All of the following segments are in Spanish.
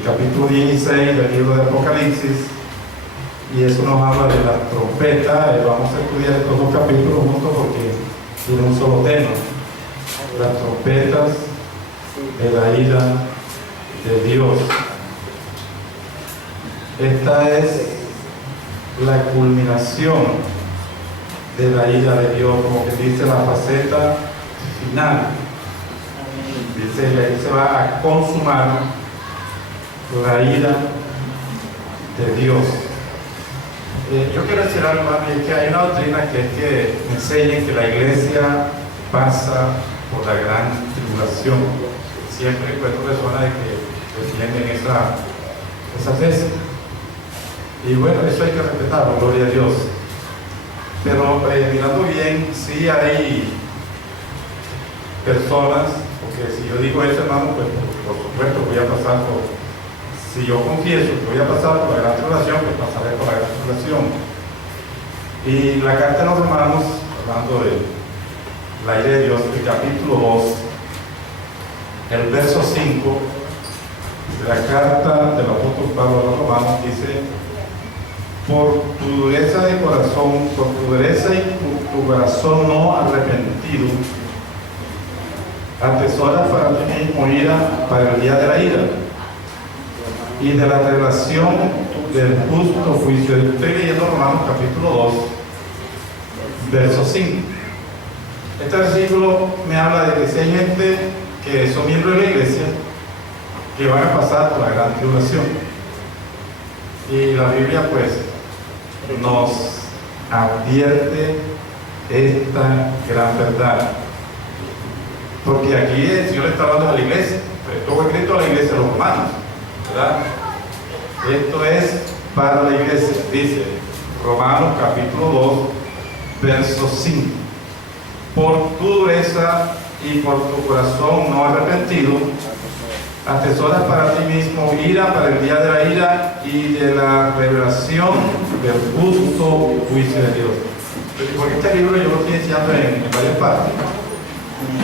el capítulo 16 del libro de Apocalipsis, y eso nos habla de la trompeta. Vamos a estudiar estos dos capítulos juntos porque tiene un solo tema: las trompetas de la ira de Dios. Esta es la culminación de la ira de Dios, como que dice la faceta final. Dice que ahí se va a consumar la ira de Dios. Yo quiero decir algo más, y es que hay una doctrina que es que enseña que la iglesia pasa por la gran tribulación. Siempre encuentro personas que defienden esa tesis. Y bueno, eso hay que respetarlo, gloria a Dios. Pero mirando bien, sí hay personas, porque si yo digo eso, hermano, pues por supuesto voy a pasar por, si yo confieso que voy a pasar por la gran tribulación, pues pasaré por la gran tribulación. Y la carta de los Romanos, hablando de la ira de Dios, el capítulo 2, el verso 5 de la carta del apóstol Pablo a los Romanos dice: por tu dureza de corazón, por tu dureza y tu corazón no arrepentido, atesoras para ti mismo ira para el día de la ira y de la revelación del justo juicio. Estoy leyendo Romanos capítulo 2, verso 5. Este versículo me habla de que si hay gente que son miembros de la iglesia que van a pasar por la gran tribulación, y la Biblia pues nos advierte esta gran verdad, porque aquí el Señor está hablando a la iglesia. Esto fue escrito a la iglesia de los romanos, ¿verdad? Esto es para la iglesia. Dice Romanos capítulo 2, verso 5: por tu dureza y por tu corazón no arrepentido, atesoras para ti mismo ira para el día de la ira y de la revelación del justo juicio de Dios. Porque este libro yo lo estoy enseñando en varias partes,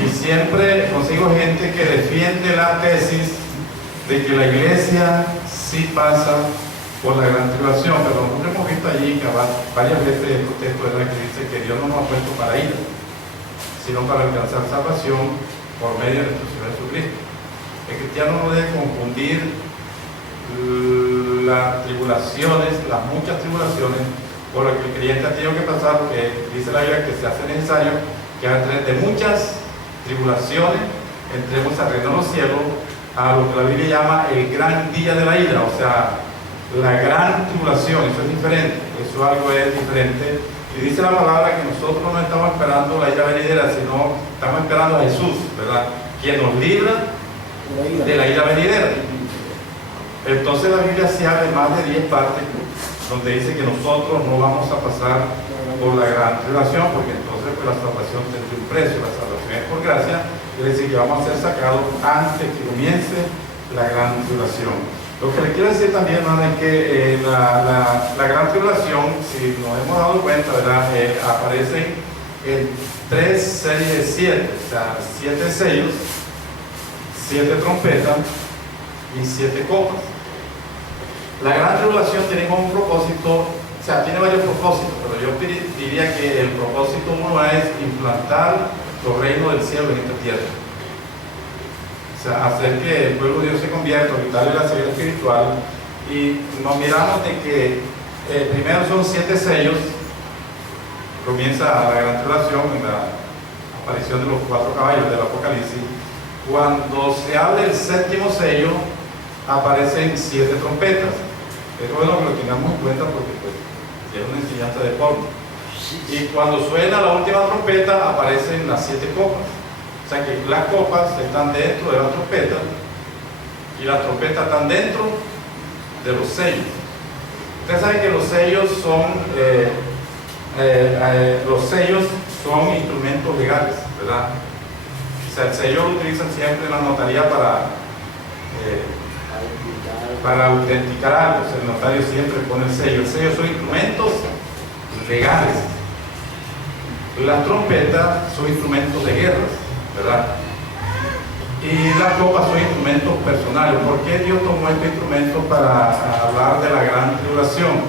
y siempre consigo gente que defiende la tesis de que la iglesia sí pasa por la gran tribulación, pero nosotros hemos visto allí que varias veces el texto que dice que Dios no nos ha puesto para ira, sino para alcanzar salvación por medio de nuestro Señor Jesucristo. El cristiano no debe confundir las tribulaciones, las muchas tribulaciones, por lo que el creyente ha tenido que pasar, porque dice la Biblia que se hace necesario que a través de muchas tribulaciones entremos al reino de los cielos, a lo que la Biblia llama el gran día de la ira, o sea, la gran tribulación. Eso es diferente, eso algo es diferente. Y dice la palabra que nosotros no estamos esperando la ira venidera, sino estamos esperando a Jesús, ¿verdad? Quien nos libra de la ira venidera. Entonces la Biblia se habla en más de 10 partes donde dice que nosotros no vamos a pasar por la gran tribulación, porque entonces pues, la salvación tendrá un precio. La salvación es por gracia, quiere decir que vamos a ser sacados antes que comience la gran tribulación. Lo que le quiero decir también, hermano, es que la gran tribulación, si nos hemos dado cuenta, ¿verdad? Aparecen en 3 series de 7, o sea, 7 sellos, 7 trompetas y 7 copas. La gran tribulación tiene un propósito, o sea, tiene varios propósitos, pero yo diría que el propósito uno es implantar los reinos del cielo en esta tierra. O sea, hacer que el pueblo de Dios se convierta, quitarle la ceguera espiritual. Y nos miramos de que primero son 7 sellos. Comienza la gran tribulación en la aparición de los 4 caballos del Apocalipsis. Cuando se abre el 7º sello, aparecen 7 trompetas. Es bueno que lo tengamos en cuenta porque pues, es una enseñanza de Pablo. Y cuando suena la última trompeta, aparecen las 7 copas. O sea que las copas están dentro de la trompeta y las trompetas están dentro de los sellos. Ustedes saben que los sellos son instrumentos legales, ¿verdad? O sea, el sello lo utilizan siempre en la notaría para autenticar algo. O sea, el notario siempre pone el sello. El sello son instrumentos legales. Las trompetas son instrumentos de guerra, ¿verdad? Y las copas son instrumentos personales. ¿Por qué Dios tomó este instrumento para hablar de la gran tribulación?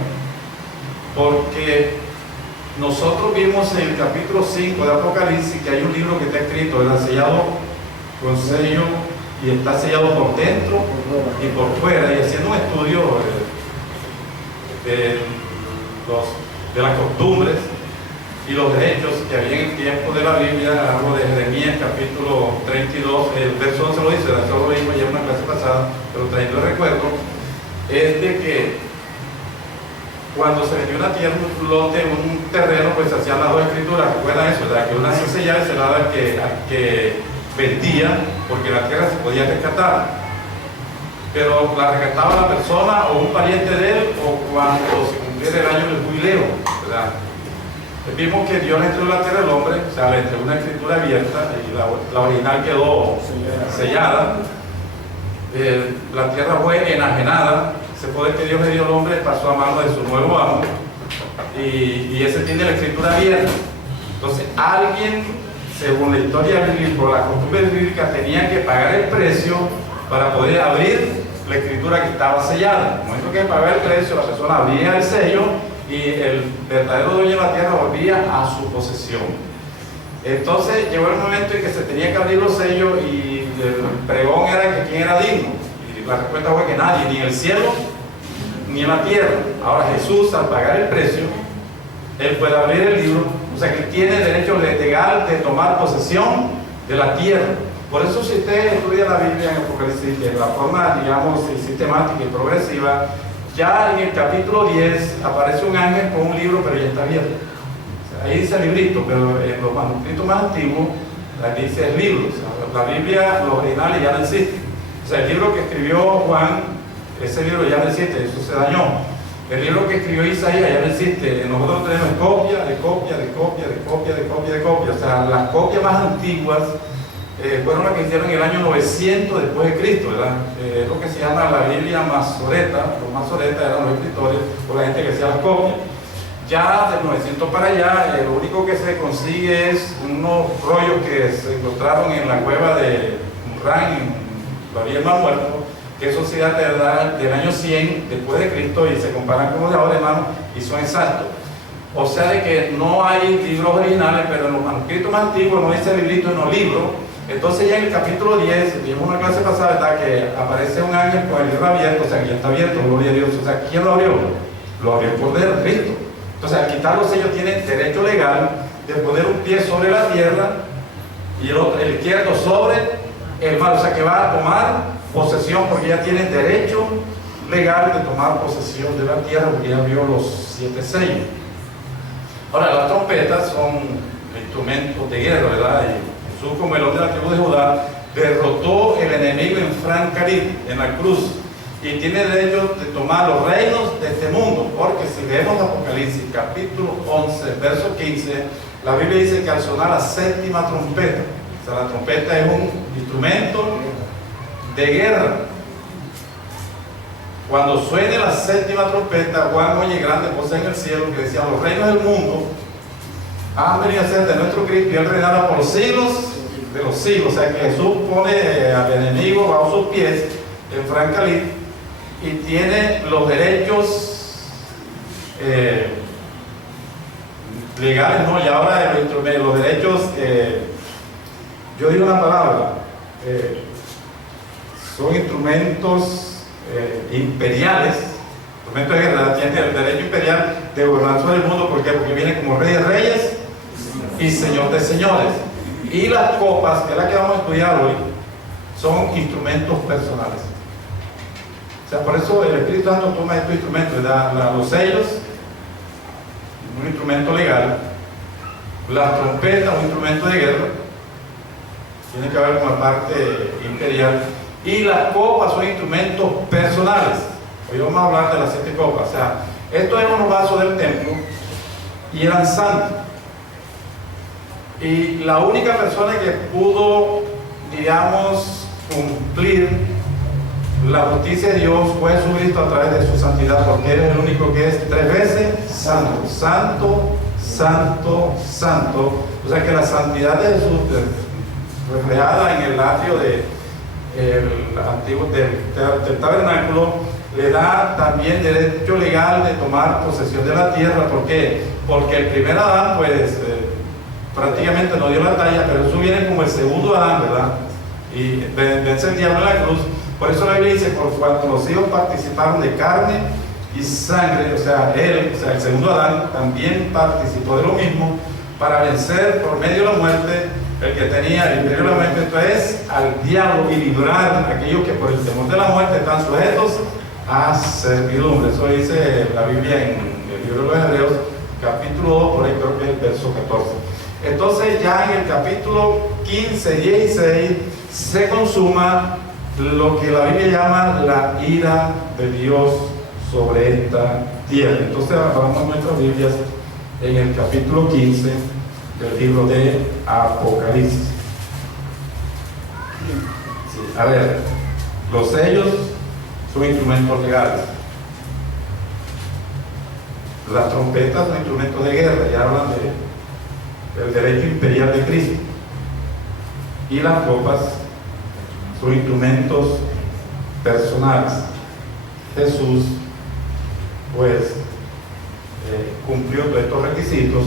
Porque nosotros vimos en el capítulo 5 de Apocalipsis que hay un libro que está escrito, ¿verdad? Sellado con sello, y está sellado por dentro y por fuera, y haciendo un estudio de las costumbres y los derechos que había en el tiempo de la Biblia. Hablo de Jeremías capítulo 32, el verso 11 lo dice, eso lo vimos ya en una clase pasada, pero trayendo el recuerdo, es de que cuando se vendió una tierra, un lote, un terreno, pues se hacían las dos escrituras. Recuerda eso, ¿verdad? Que una se sellaba y se la daba al que vendía, porque la tierra se podía rescatar, pero la rescataba la persona o un pariente de él, o cuando se cumpliera el año del jubileo, ¿verdad? Vimos que Dios le entregó la tierra al hombre, o sea, le entregó una escritura abierta y la original quedó sellada. La tierra fue enajenada, ese poder que Dios le dio al hombre pasó a manos de su nuevo amo, y ese tiene la escritura abierta. Entonces, alguien, según la historia bíblica, por la costumbre bíblica, tenía que pagar el precio para poder abrir la escritura que estaba sellada. En el momento que pagaba el precio, la persona abría el sello y el verdadero dueño de la tierra volvía a su posesión. Entonces llegó el momento en que se tenía que abrir los sellos, y el pregón era que quién era digno, y la respuesta fue que nadie, ni en el cielo ni en la tierra. Ahora Jesús, al pagar el precio, él puede abrir el libro, o sea que él tiene derecho legal de tomar posesión de la tierra. Por eso, si usted estudia la Biblia en Apocalipsis de la forma, digamos, sistemática y progresiva, ya en el capítulo 10 aparece un ángel con un libro, pero ya está abierto. O sea, ahí dice el librito, pero en los manuscritos más antiguos ahí dice el libro. O sea, la Biblia, los originales ya no existen. O sea, el libro que escribió Juan, ese libro ya no existe, eso se dañó. El libro que escribió Isaías ya no existe. Nosotros tenemos copia de copia de copia de copia de copia de copia. O sea, las copias más antiguas fueron las que hicieron en el año 900 después de Cristo, ¿verdad? Es lo que se llama la Biblia Masoreta. Los masoretas eran los escritores o la gente que hacía las copias. Ya del 900 para allá, lo único que se consigue es unos rollos que se encontraron en la cueva de Qumran, en la Villa del Mar Muerto, que eso sí data del año 100 después de Cristo, y se comparan con los de ahora, hermano, y son exactos. O sea, de que no hay libros originales, pero en los manuscritos más antiguos no dice librito, sino libro. Entonces ya en el capítulo 10, vimos una clase pasada, ¿verdad?, que aparece un ángel con el libro abierto, o sea que ya está abierto, gloria a Dios. O sea, ¿quién lo abrió? Lo abrió el Cordero, Cristo. Entonces, al quitar los sellos tiene derecho legal de poner un pie sobre la tierra y el izquierdo sobre el mar. O sea que va a tomar posesión, porque ya tiene derecho legal de tomar posesión de la tierra, porque ya abrió los 7 sellos. Ahora, las trompetas son instrumentos de guerra, ¿verdad? Y Jesús, como el hombre de la tribu de Judá, derrotó el enemigo en Francarit, en la cruz, y tiene derecho de tomar los reinos de este mundo, porque si leemos Apocalipsis capítulo 11, verso 15, la Biblia dice que al sonar la séptima trompeta, o sea, la trompeta es un instrumento de guerra. Cuando suene la séptima trompeta, Juan oye grandes voces en el cielo que decían: los reinos del mundo han venido a ser de nuestro Cristo, y él reinará por los siglos de los siglos. O sea que Jesús pone al enemigo bajo sus pies en Francalit, y tiene los derechos legales, ¿no? Y ahora los derechos, yo digo una palabra, son instrumentos imperiales, instrumentos de guerra. Tiene el derecho imperial de gobernar sobre el mundo. ¿Por qué? Porque viene como rey de reyes y señor de señores. Y las copas, que es la que vamos a estudiar hoy, son instrumentos personales. O sea, por eso el Espíritu Santo toma estos instrumentos, los sellos, un instrumento legal, las trompetas, un instrumento de guerra, tiene que ver con la parte imperial, y las copas son instrumentos personales. Hoy vamos a hablar de las 7 copas. O sea, estos eran los vasos del templo y eran santos. Y la única persona que pudo, digamos, cumplir la justicia de Dios fue Jesucristo a través de su santidad, porque Él es el único que es 3 veces santo, santo, santo, santo. O sea que la santidad de Jesús, reflejada en el atrio el antiguo del tabernáculo, le da también derecho legal de tomar posesión de la tierra. ¿Por qué? Porque el primer Adán, pues, prácticamente no dio la talla, pero eso viene como el segundo Adán, ¿verdad? Y vence el diablo en la cruz. Por eso la Biblia dice, por cuanto los hijos participaron de carne y sangre, o sea, él, o sea, el segundo Adán, también participó de lo mismo para vencer por medio de la muerte el que tenía el imperio de la muerte, esto es, al diablo, y librar a aquellos que por el temor de la muerte están sujetos a servidumbre. Eso dice la Biblia en el libro de los Hebreos, capítulo 2, por ahí creo que es el verso 14. Entonces ya en el capítulo 15 y 16 se consuma lo que la Biblia llama la ira de Dios sobre esta tierra. Entonces abramos nuestras Biblias en el capítulo 15 del libro de Apocalipsis. Sí, a ver, los sellos son instrumentos legales. Las trompetas son instrumentos de guerra, ya hablan del derecho imperial de Cristo. Y las copas son instrumentos personales. Jesús, pues, cumplió todos estos requisitos,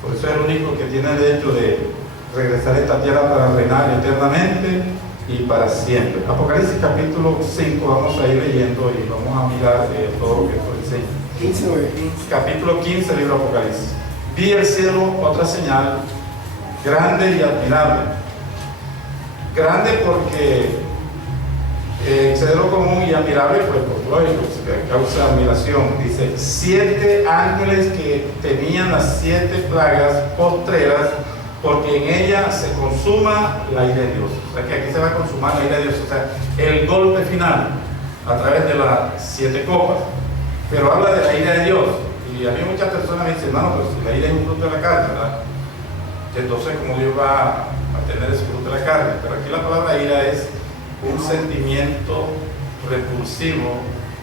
por eso es el único que tiene derecho de regresar a esta tierra para reinar eternamente y para siempre. Apocalipsis capítulo 5, vamos a ir leyendo y vamos a mirar todo lo que esto enseña. Capítulo 15, libro de Apocalipsis. Vi el cielo otra señal, grande y admirable. Grande porque excede lo común, y admirable pues por lógico, que causa admiración. Dice, 7 ángeles que tenían las 7 plagas postreras, porque en ella se consuma la ira de Dios. O sea que aquí se va a consumar la ira de Dios, o sea, el golpe final a través de las 7 copas. Pero habla de la ira de Dios, y a mí muchas personas me dicen, no, pues si la ira es un fruto de la carne, ¿verdad? Entonces, ¿cómo Dios va a tener ese fruto de la carne? Pero aquí la palabra ira es un sentimiento repulsivo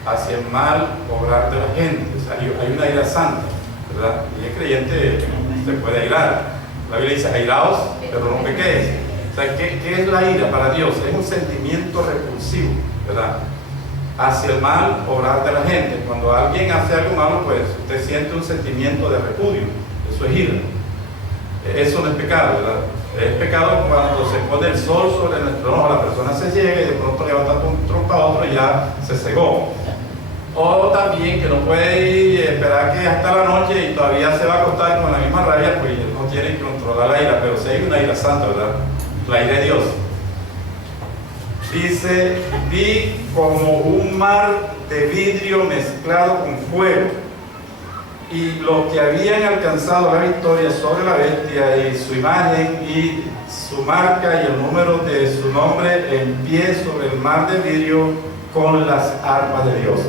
hacia el mal obrar de la gente. O sea, hay una ira santa, ¿verdad? Y el creyente se puede airar. La Biblia dice, airaos, pero no pequéis. O sea, ¿qué es la ira para Dios? Es un sentimiento repulsivo, ¿verdad? Hacia el mal obrar de la gente. Cuando alguien hace algo malo, pues usted siente un sentimiento de repudio. Eso es ira. Eso no es pecado, ¿verdad? Es pecado cuando se pone el sol sobre nuestro ojo, la persona se ciega y de pronto levanta un trompa a otro y ya se cegó. O también que no puede ir y esperar que hasta la noche y todavía se va a acostar con la misma rabia, pues no tiene que controlar la ira, pero si hay una ira santa, ¿verdad? La ira de Dios. Dice, vi como un mar de vidrio mezclado con fuego, y los que habían alcanzado la victoria sobre la bestia y su imagen y su marca y el número de su nombre en pie sobre el mar de vidrio con las armas de Dios.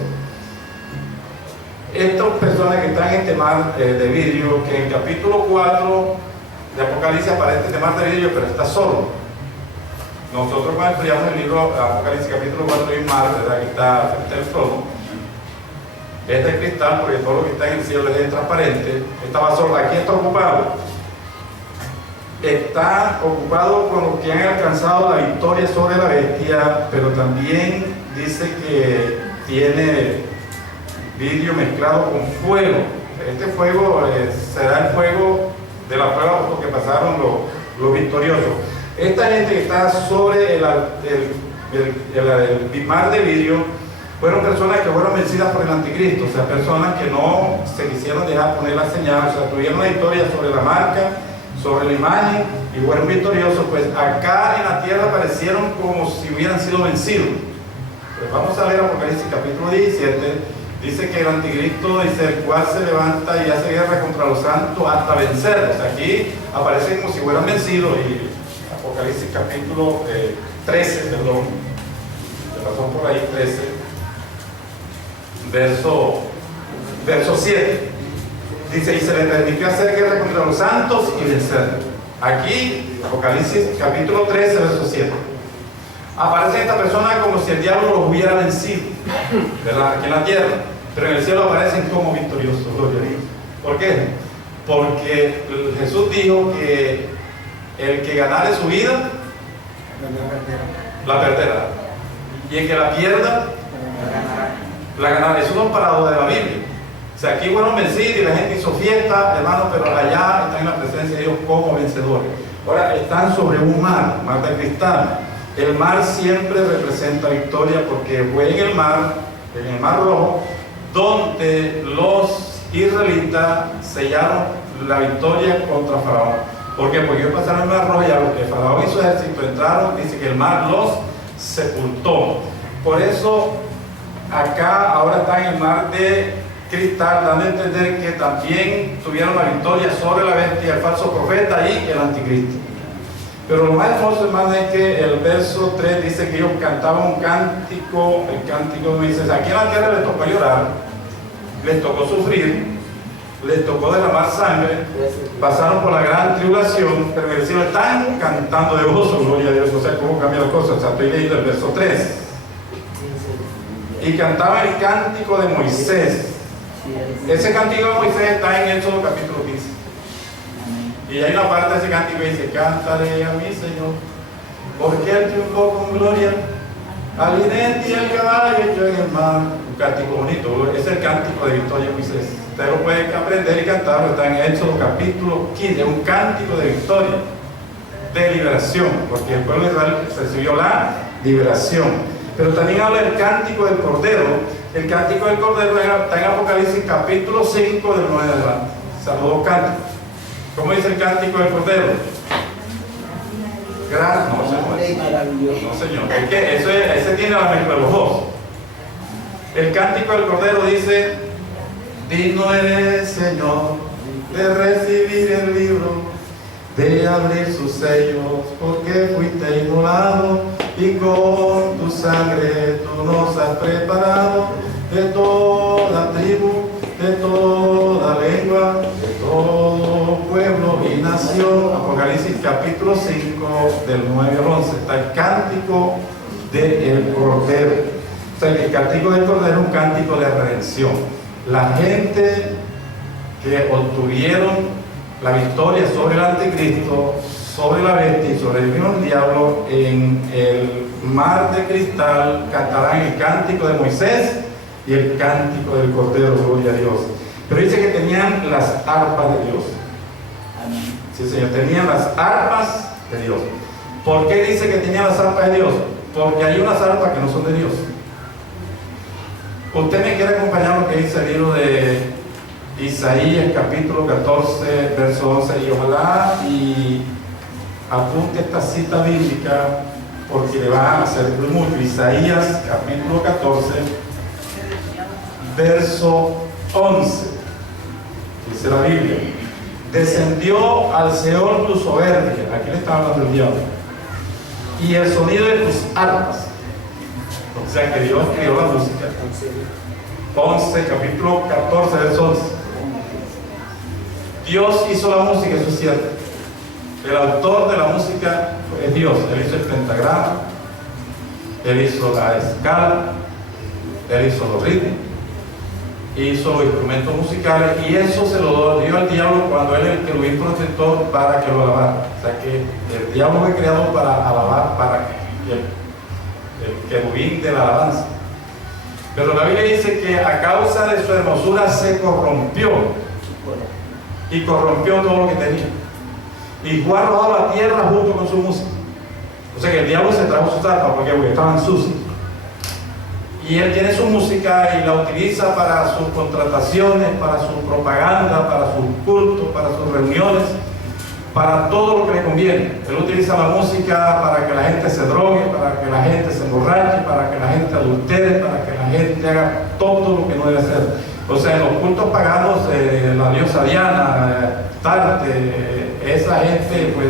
Estas personas que están en este mar de vidrio, que en el capítulo 4 de Apocalipsis aparece este mar de vidrio, pero está solo. Nosotros cuando estudiamos el libro Apocalipsis capítulo 4 hay un mar, ¿verdad? Que está frente al trono. Es de cristal, porque todo lo que está en el cielo es transparente. Estaba solo, aquí está ocupado. Está ocupado con los que han alcanzado la victoria sobre la bestia, pero también dice que tiene vidrio mezclado con fuego. Este fuego será el fuego de la prueba porque pasaron los victoriosos. Esta gente que está sobre el mar de vidrio fueron personas que fueron vencidas por el anticristo, o sea, personas que no se quisieron dejar poner la señal, o sea, tuvieron la victoria sobre la marca, sobre la imagen, y fueron victoriosos. Pues acá en la tierra aparecieron como si hubieran sido vencidos. Pues vamos a ver Apocalipsis capítulo 17, dice que el anticristo, dice, el cual se levanta y hace guerra contra los santos hasta vencerlos. Aquí aparecen como si fueran vencidos, y Apocalipsis capítulo 13, perdón, de razón por ahí 13, verso 7, dice, y se le permitió hacer guerra contra los santos y vencer. Aquí, Apocalipsis capítulo 13, verso 7. Aparece esta persona como si el diablo los hubiera vencido, ¿verdad? Aquí en la tierra, pero en el cielo aparecen como victoriosos. Gloria a Dios. ¿Por qué? Porque Jesús dijo que el que ganare su vida, la perderá. Y el que la pierda, la ganará. Eso no es parado de la Biblia. O sea, aquí fueron vencidos y la gente hizo fiesta, hermano, pero allá están en la presencia de Dios como vencedores. Ahora están sobre un mar de cristal. El mar siempre representa victoria porque fue en el mar Rojo, donde los israelitas sellaron la victoria contra Faraón. ¿Por qué? Porque ellos pasaron el mar Rojo y a lo que Faraón y su ejército entraron, dice que el mar los sepultó. Por eso acá ahora está en el mar de cristal, dando a entender que también tuvieron la victoria sobre la bestia, el falso profeta y el anticristo. Pero lo más hermoso, hermano, es que el verso 3 dice que ellos cantaban un cántico. El cántico dice: aquí en la tierra les tocó llorar, les tocó sufrir, les tocó derramar sangre, pasaron por la gran tribulación, pero en el cielo están cantando de gozo, gloria a Dios. O sea, ¿cómo cambia la cosa? O sea, estoy leyendo el verso 3. Y cantaban el cántico de Moisés. Ese cántico de Moisés está en Éxodo capítulo 15. Y hay una parte de ese cántico que dice: cantaré a mi Señor, porque Él triunfó con gloria, al jinete y al caballo hecho en el mar. Un cántico bonito, es el cántico de victoria de Moisés. Usted lo puede aprender y cantarlo, está en Éxodo capítulo 15, un cántico de victoria, de liberación, porque el pueblo de Israel recibió la liberación. Pero también habla del cántico del Cordero. El cántico del Cordero está en Apocalipsis capítulo 5 del 9 adelante. Saludos cánticos. ¿Cómo dice el cántico del Cordero? No, señor. No, señor. Es que ese tiene la mezcla de los dos. El cántico del Cordero dice: digno eres, Señor, de recibir el libro, de abrir sus sellos, porque fuiste inmolado y con tu sangre tú nos has preparado de toda tribu, de toda lengua, de todo pueblo y nación. Apocalipsis capítulo 5 del 9 al 11 está el cántico del Cordero. O sea, el cántico del Cordero es un cántico de redención. La gente que obtuvieron la victoria sobre el anticristo, sobre la bestia y sobre el mismo diablo en el mar de cristal, cantarán el cántico de Moisés y el cántico del Cordero, gloria a Dios. Pero dice que tenían las arpas de Dios. Amén. Sí, Señor, tenían las arpas de Dios. ¿Por qué dice que tenían las arpas de Dios? Porque hay unas arpas que no son de Dios. Usted me quiere acompañar lo que dice el libro de Isaías capítulo 14 verso 11, y ojalá y apunte esta cita bíblica porque le va a servir mucho. Isaías capítulo 14 verso 11, dice la Biblia: descendió al Seol tu soberbia. Aquí le está hablando el diablo, y el sonido de tus arpas. O sea que Dios creó la música. 11, capítulo 14 verso 11. Dios hizo la música, eso es cierto. El autor de la música es Dios. Él hizo el pentagrama, Él hizo la escala, Él hizo los ritmos, hizo los instrumentos musicales, y eso se lo dio al diablo cuando él es el querubín protector para que lo alabara. O sea que el diablo fue creado para alabar, para el querubín de la alabanza. Pero la Biblia dice que a causa de su hermosura se corrompió, y corrompió todo lo que tenía, y fue arrojado a la tierra junto con su música. O sea que el diablo se trajo sus arpas porque estaban sucios, y él tiene su música y la utiliza para sus contrataciones, para su propaganda, para sus cultos, para sus reuniones, para todo lo que le conviene. Él utiliza la música para que la gente se drogue, para que la gente se emborrache, para que la gente adultere, para que la gente haga todo lo que no debe hacer. O sea, en los cultos paganos, la diosa Diana, Tarte, esa gente pues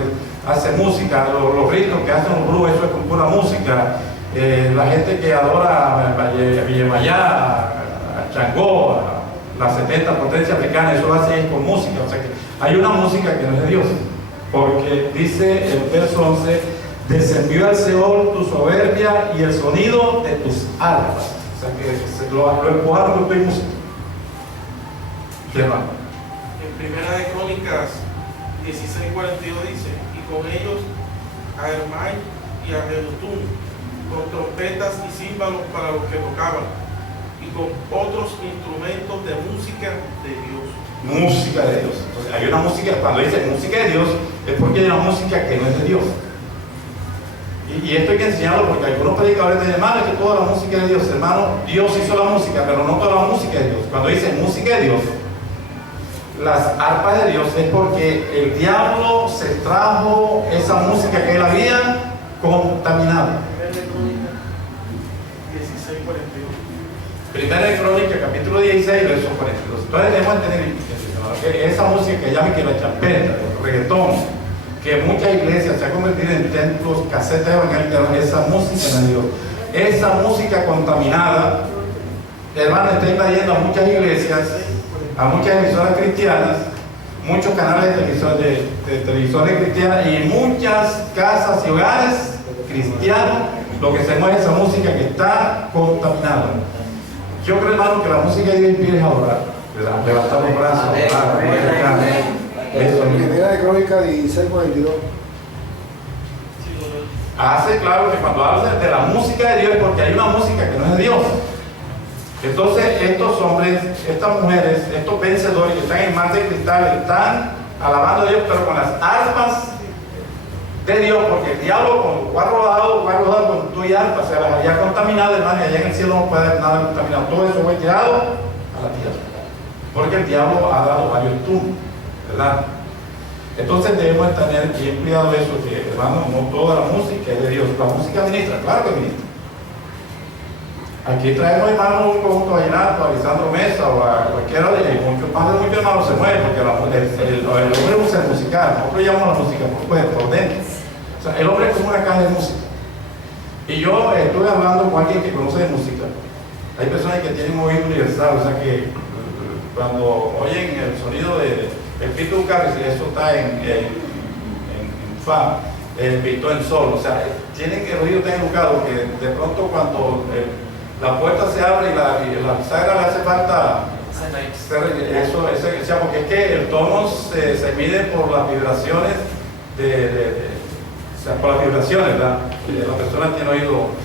hace música. Los ritos que hacen los brujos, eso es con pura música. La gente que adora a Villemayá, a Changó, a las 70 potencias africanas, eso lo hace con música. O sea que hay una música que no es de Dios, porque dice el verso 11: descendió al Seol tu soberbia y el sonido de tus arpas. O sea que lo empujaron con tu música. ¿Qué hermano? En Primera de Crónicas 16:42 dice: y con ellos a Hermai y a Redutún, con trompetas y címbalos para los que tocaban, y con otros instrumentos de música de Dios. Música de Dios. Entonces, hay una música, cuando dice música de Dios, es porque hay una música que no es de Dios. Y esto hay que enseñarlo porque algunos predicadores dicen, hermano, que toda la música es de Dios. Hermano, Dios hizo la música, pero no toda la música es de Dios. Cuando dice música de Dios, las arpas de Dios, es porque el diablo se trajo esa música que él había contaminado. Primera de Crónica, capítulo 16, verso 42. Entonces debemos entender que esa música que llaman que la champeta, el reggaetón, que muchas iglesias se han convertido en templos, casetas evangélicas, esa música no es Dios. Esa música contaminada, hermano, está invadiendo a muchas iglesias, a muchas emisoras cristianas, muchos canales de televisores cristianas y muchas casas y hogares cristianos. Lo que se mueve es esa música que está contaminada. Yo creo, hermano, que la música de Dios impide adorar, ¿verdad? Levantar los brazos, Primera de Crónica 16, 42. Hace claro que cuando habla de la música de Dios es porque hay una música que no es de Dios. Entonces estos hombres, estas mujeres, estos vencedores que están en mar de cristal están alabando a Dios, pero con las arpas de Dios, porque el diablo con cuatro dados con tu y arpa se las había contaminado, hermano, y allá en el cielo no puede haber nada contaminado. Todo eso fue tirado a la tierra, porque el diablo ha dado varios tumbos, ¿verdad? Entonces debemos tener bien cuidado de eso, que hermano, no toda la música es de Dios. La música ministra, claro que ministra. Aquí traemos, hermano, un conjunto vallenato, a Lisandro Mesa o a cualquiera de ellos. Muchos hermanos se mueven porque el hombre es un ser musical. Nosotros llamamos la música por dentro. O sea, el hombre es como una caja de música. Y yo estuve hablando con alguien que conoce de música. Hay personas que tienen un oído universal, o sea que cuando oyen el sonido el pito de un carro, eso está en fa, el pito en sol, o sea, tienen el oído tan educado que de pronto cuando la puerta se abre y la bisagra le hace falta eso, porque es que el tono se mide por las vibraciones o sea, por las vibraciones, ¿verdad? La persona tiene oído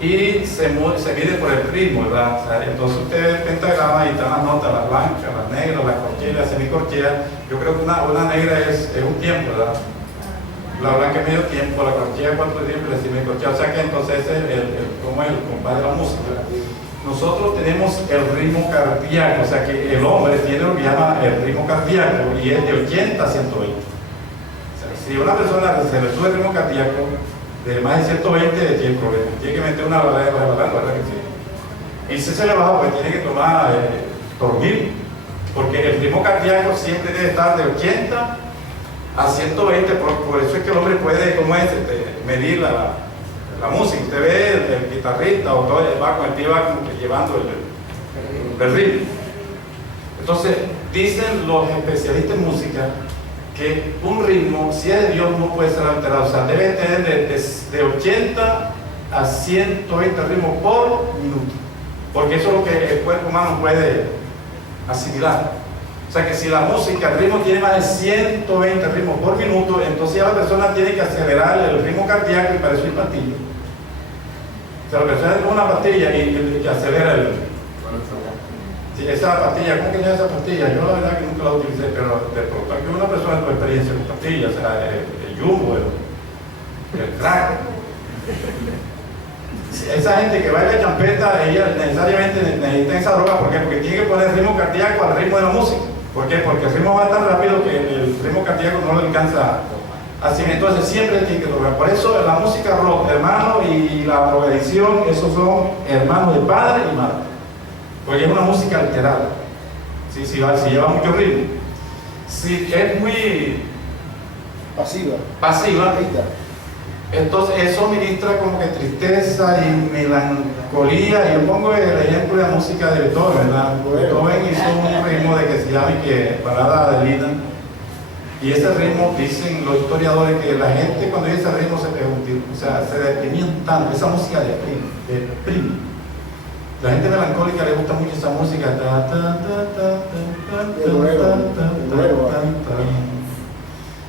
y se mide por el ritmo, ¿verdad? O sea, entonces usted ve pentagrama y están las notas, las blancas, las negras, las corcheas, las semicorcheas. Yo creo que una negra es un tiempo, ¿verdad? La blanca es medio tiempo, la corchea 4 tiempos y la semicorchea. O sea que entonces como el compadre de la música. Nosotros tenemos el ritmo cardíaco, o sea que el hombre tiene lo que llama el ritmo cardíaco y es de 80 a 120. O sea, si a una persona se le sube el ritmo cardíaco de más de 120, tiene problema. Tiene que meter una balada, ¿verdad que sí? Y si se le baja, pues tiene que tomar, dormir, porque el ritmo cardíaco siempre debe estar de 80 a 120, por eso es que el hombre puede, como es, medir la música. Usted ve el guitarrista o todo, va con el pie, va como que llevando el ritmo. Entonces, dicen los especialistas en música que un ritmo, si es de Dios, no puede ser alterado. O sea, debe tener de 80 a 120 ritmos por minuto, porque eso es lo que el cuerpo humano puede asimilar. O sea que si la música, el ritmo tiene más de 120 ritmos por minuto, entonces ya la persona tiene que acelerar el ritmo cardíaco y para eso hay pastillas. O sea, la persona toma una pastilla y acelera el... Sí, esa pastilla, ¿cómo que se llama esa pastilla? Yo la verdad que nunca la utilicé, pero de pronto que una persona con experiencia con pastillas, o sea, el jumbo, el crack. Esa gente que baila champeta, ella necesariamente necesita esa droga. ¿Por qué? Porque tiene que poner el ritmo cardíaco al ritmo de la música. ¿Por qué? Porque el ritmo va tan rápido que el ritmo cardíaco no le alcanza así. Entonces siempre tiene que drogar. Por eso la música rock, hermano, y la drogadicción, esos son hermanos de padre y madre. Porque es una música alterada. Si lleva mucho ritmo. Si es muy pasiva, entonces eso ministra como que tristeza y melancolía. Yo pongo el ejemplo de la música de Beethoven, ¿verdad? Beethoven hizo un ritmo de que se llama Balada de Adelina. Y ese ritmo, dicen los historiadores, que la gente cuando oye ese ritmo se pegó, o sea, se deprimían tanto. Esa música deprime. La gente melancólica le gusta mucho esa música.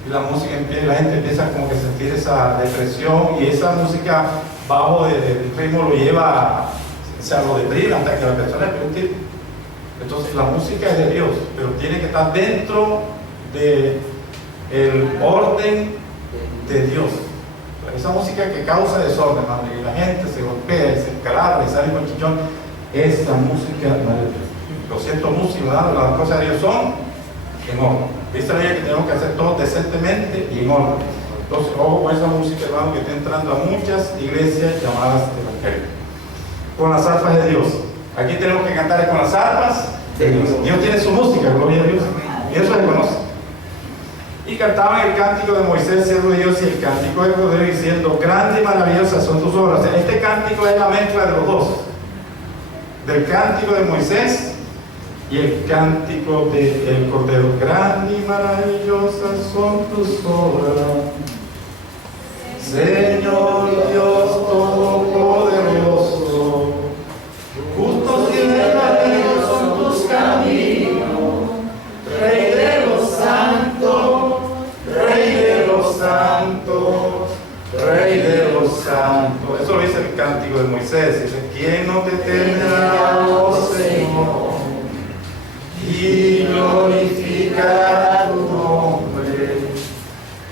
Y la gente empieza como que a sentir esa depresión, y esa música bajo del ritmo lo lleva, o sea, lo deprime hasta que la persona es. Entonces la música es de Dios, pero tiene que estar dentro del orden de Dios. Esa música que causa desorden, hermano, y la gente se golpea, se escalabra y sale con chichón, esa música no es de Dios. Los ciertos músicos, ¿verdad? Las cosas de Dios son en orden. Dice la Biblia que tenemos que hacer todo decentemente y en orden. Entonces, ojo con esa música, hermano, que está entrando a muchas iglesias llamadas evangélicas. Con las arpas de Dios. Aquí tenemos que cantar con las arpas de Dios. Dios tiene su música, gloria a Dios. Y eso se conoce. Y cantaban el cántico de Moisés, siervo de Dios, y el cántico de Cordero, diciendo: grande y maravillosa son tus obras. Este cántico es la mezcla de los dos: del cántico de Moisés y el cántico del Cordero. Grande y maravillosas son tus obras, Señor Dios Todopoderoso. Justos y verdaderos son tus caminos, Rey de los santos, Rey de los santos, Rey de los santos. Eso lo dice el cántico de Moisés. Dice: ¿quién no te temerá, oh Señor, y glorificará tu nombre?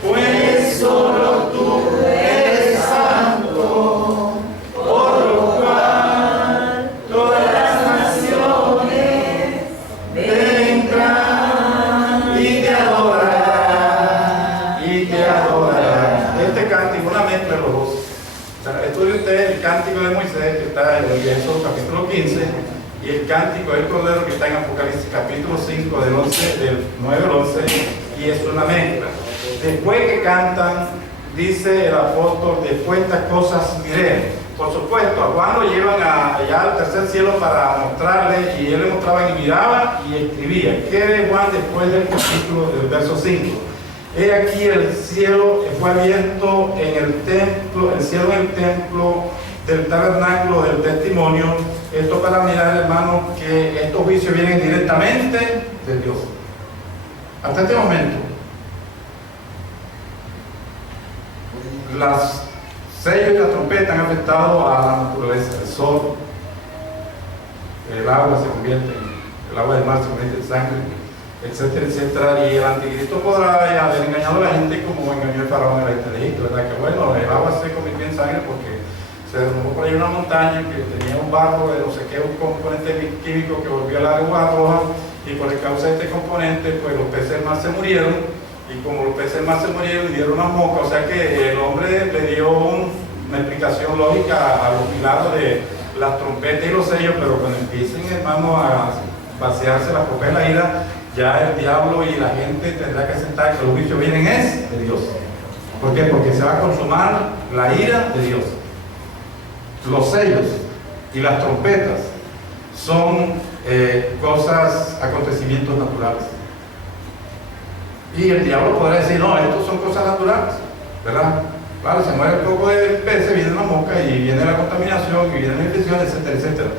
Pues solo tú eres santo, por lo cual todas las naciones vendrán y te adorarán, y te adorarán. Este cántico, una mezcla de los dos. O sea, estudie usted el cántico de Moisés, que está en el Éxodo capítulo 15, y el cántico del Cordero, que está en Apocalipsis capítulo 5, del 9 al 11, y es una mezcla. Después que cantan, dice el apóstol: después estas cosas miré. Por supuesto, a Juan lo llevan allá al tercer cielo para mostrarle, y él le mostraba y miraba y escribía. ¿Qué ve Juan después del capítulo del verso 5? He aquí el cielo fue abierto en el templo, el cielo en el templo del tabernáculo del testimonio. Esto para mirar, hermano, que estos juicios vienen directamente de Dios. Hasta este momento, las sellos y la trompeta han afectado a la naturaleza. El sol, el agua se convierte el agua del mar se convierte en sangre, etcétera, etcétera. Y el anticristo podrá haber engañado a la gente como engañó el faraón en el Egipto, ¿verdad? Que bueno, el agua se convirtió en sangre porque se derrumbó por ahí una montaña que tenía un barro de no sé qué, un componente químico que volvió al agua roja, y por causa de este componente, pues los peces del mar se murieron. Y como los peces más se murieron y dieron una mosca, o sea que el hombre le dio una explicación lógica a los milagros de las trompetas y los sellos, pero cuando empiecen, hermano, a vaciarse la copa de la ira, ya el diablo y la gente tendrá que aceptar que los juicios vienen es de Dios. ¿Por qué? Porque se va a consumar la ira de Dios. Los sellos y las trompetas son acontecimientos naturales. Y el diablo podrá decir: no, estos son cosas naturales, ¿verdad? Claro, se muere el poco de peces, viene la mosca y viene la contaminación y viene la infección, etcétera, etcétera.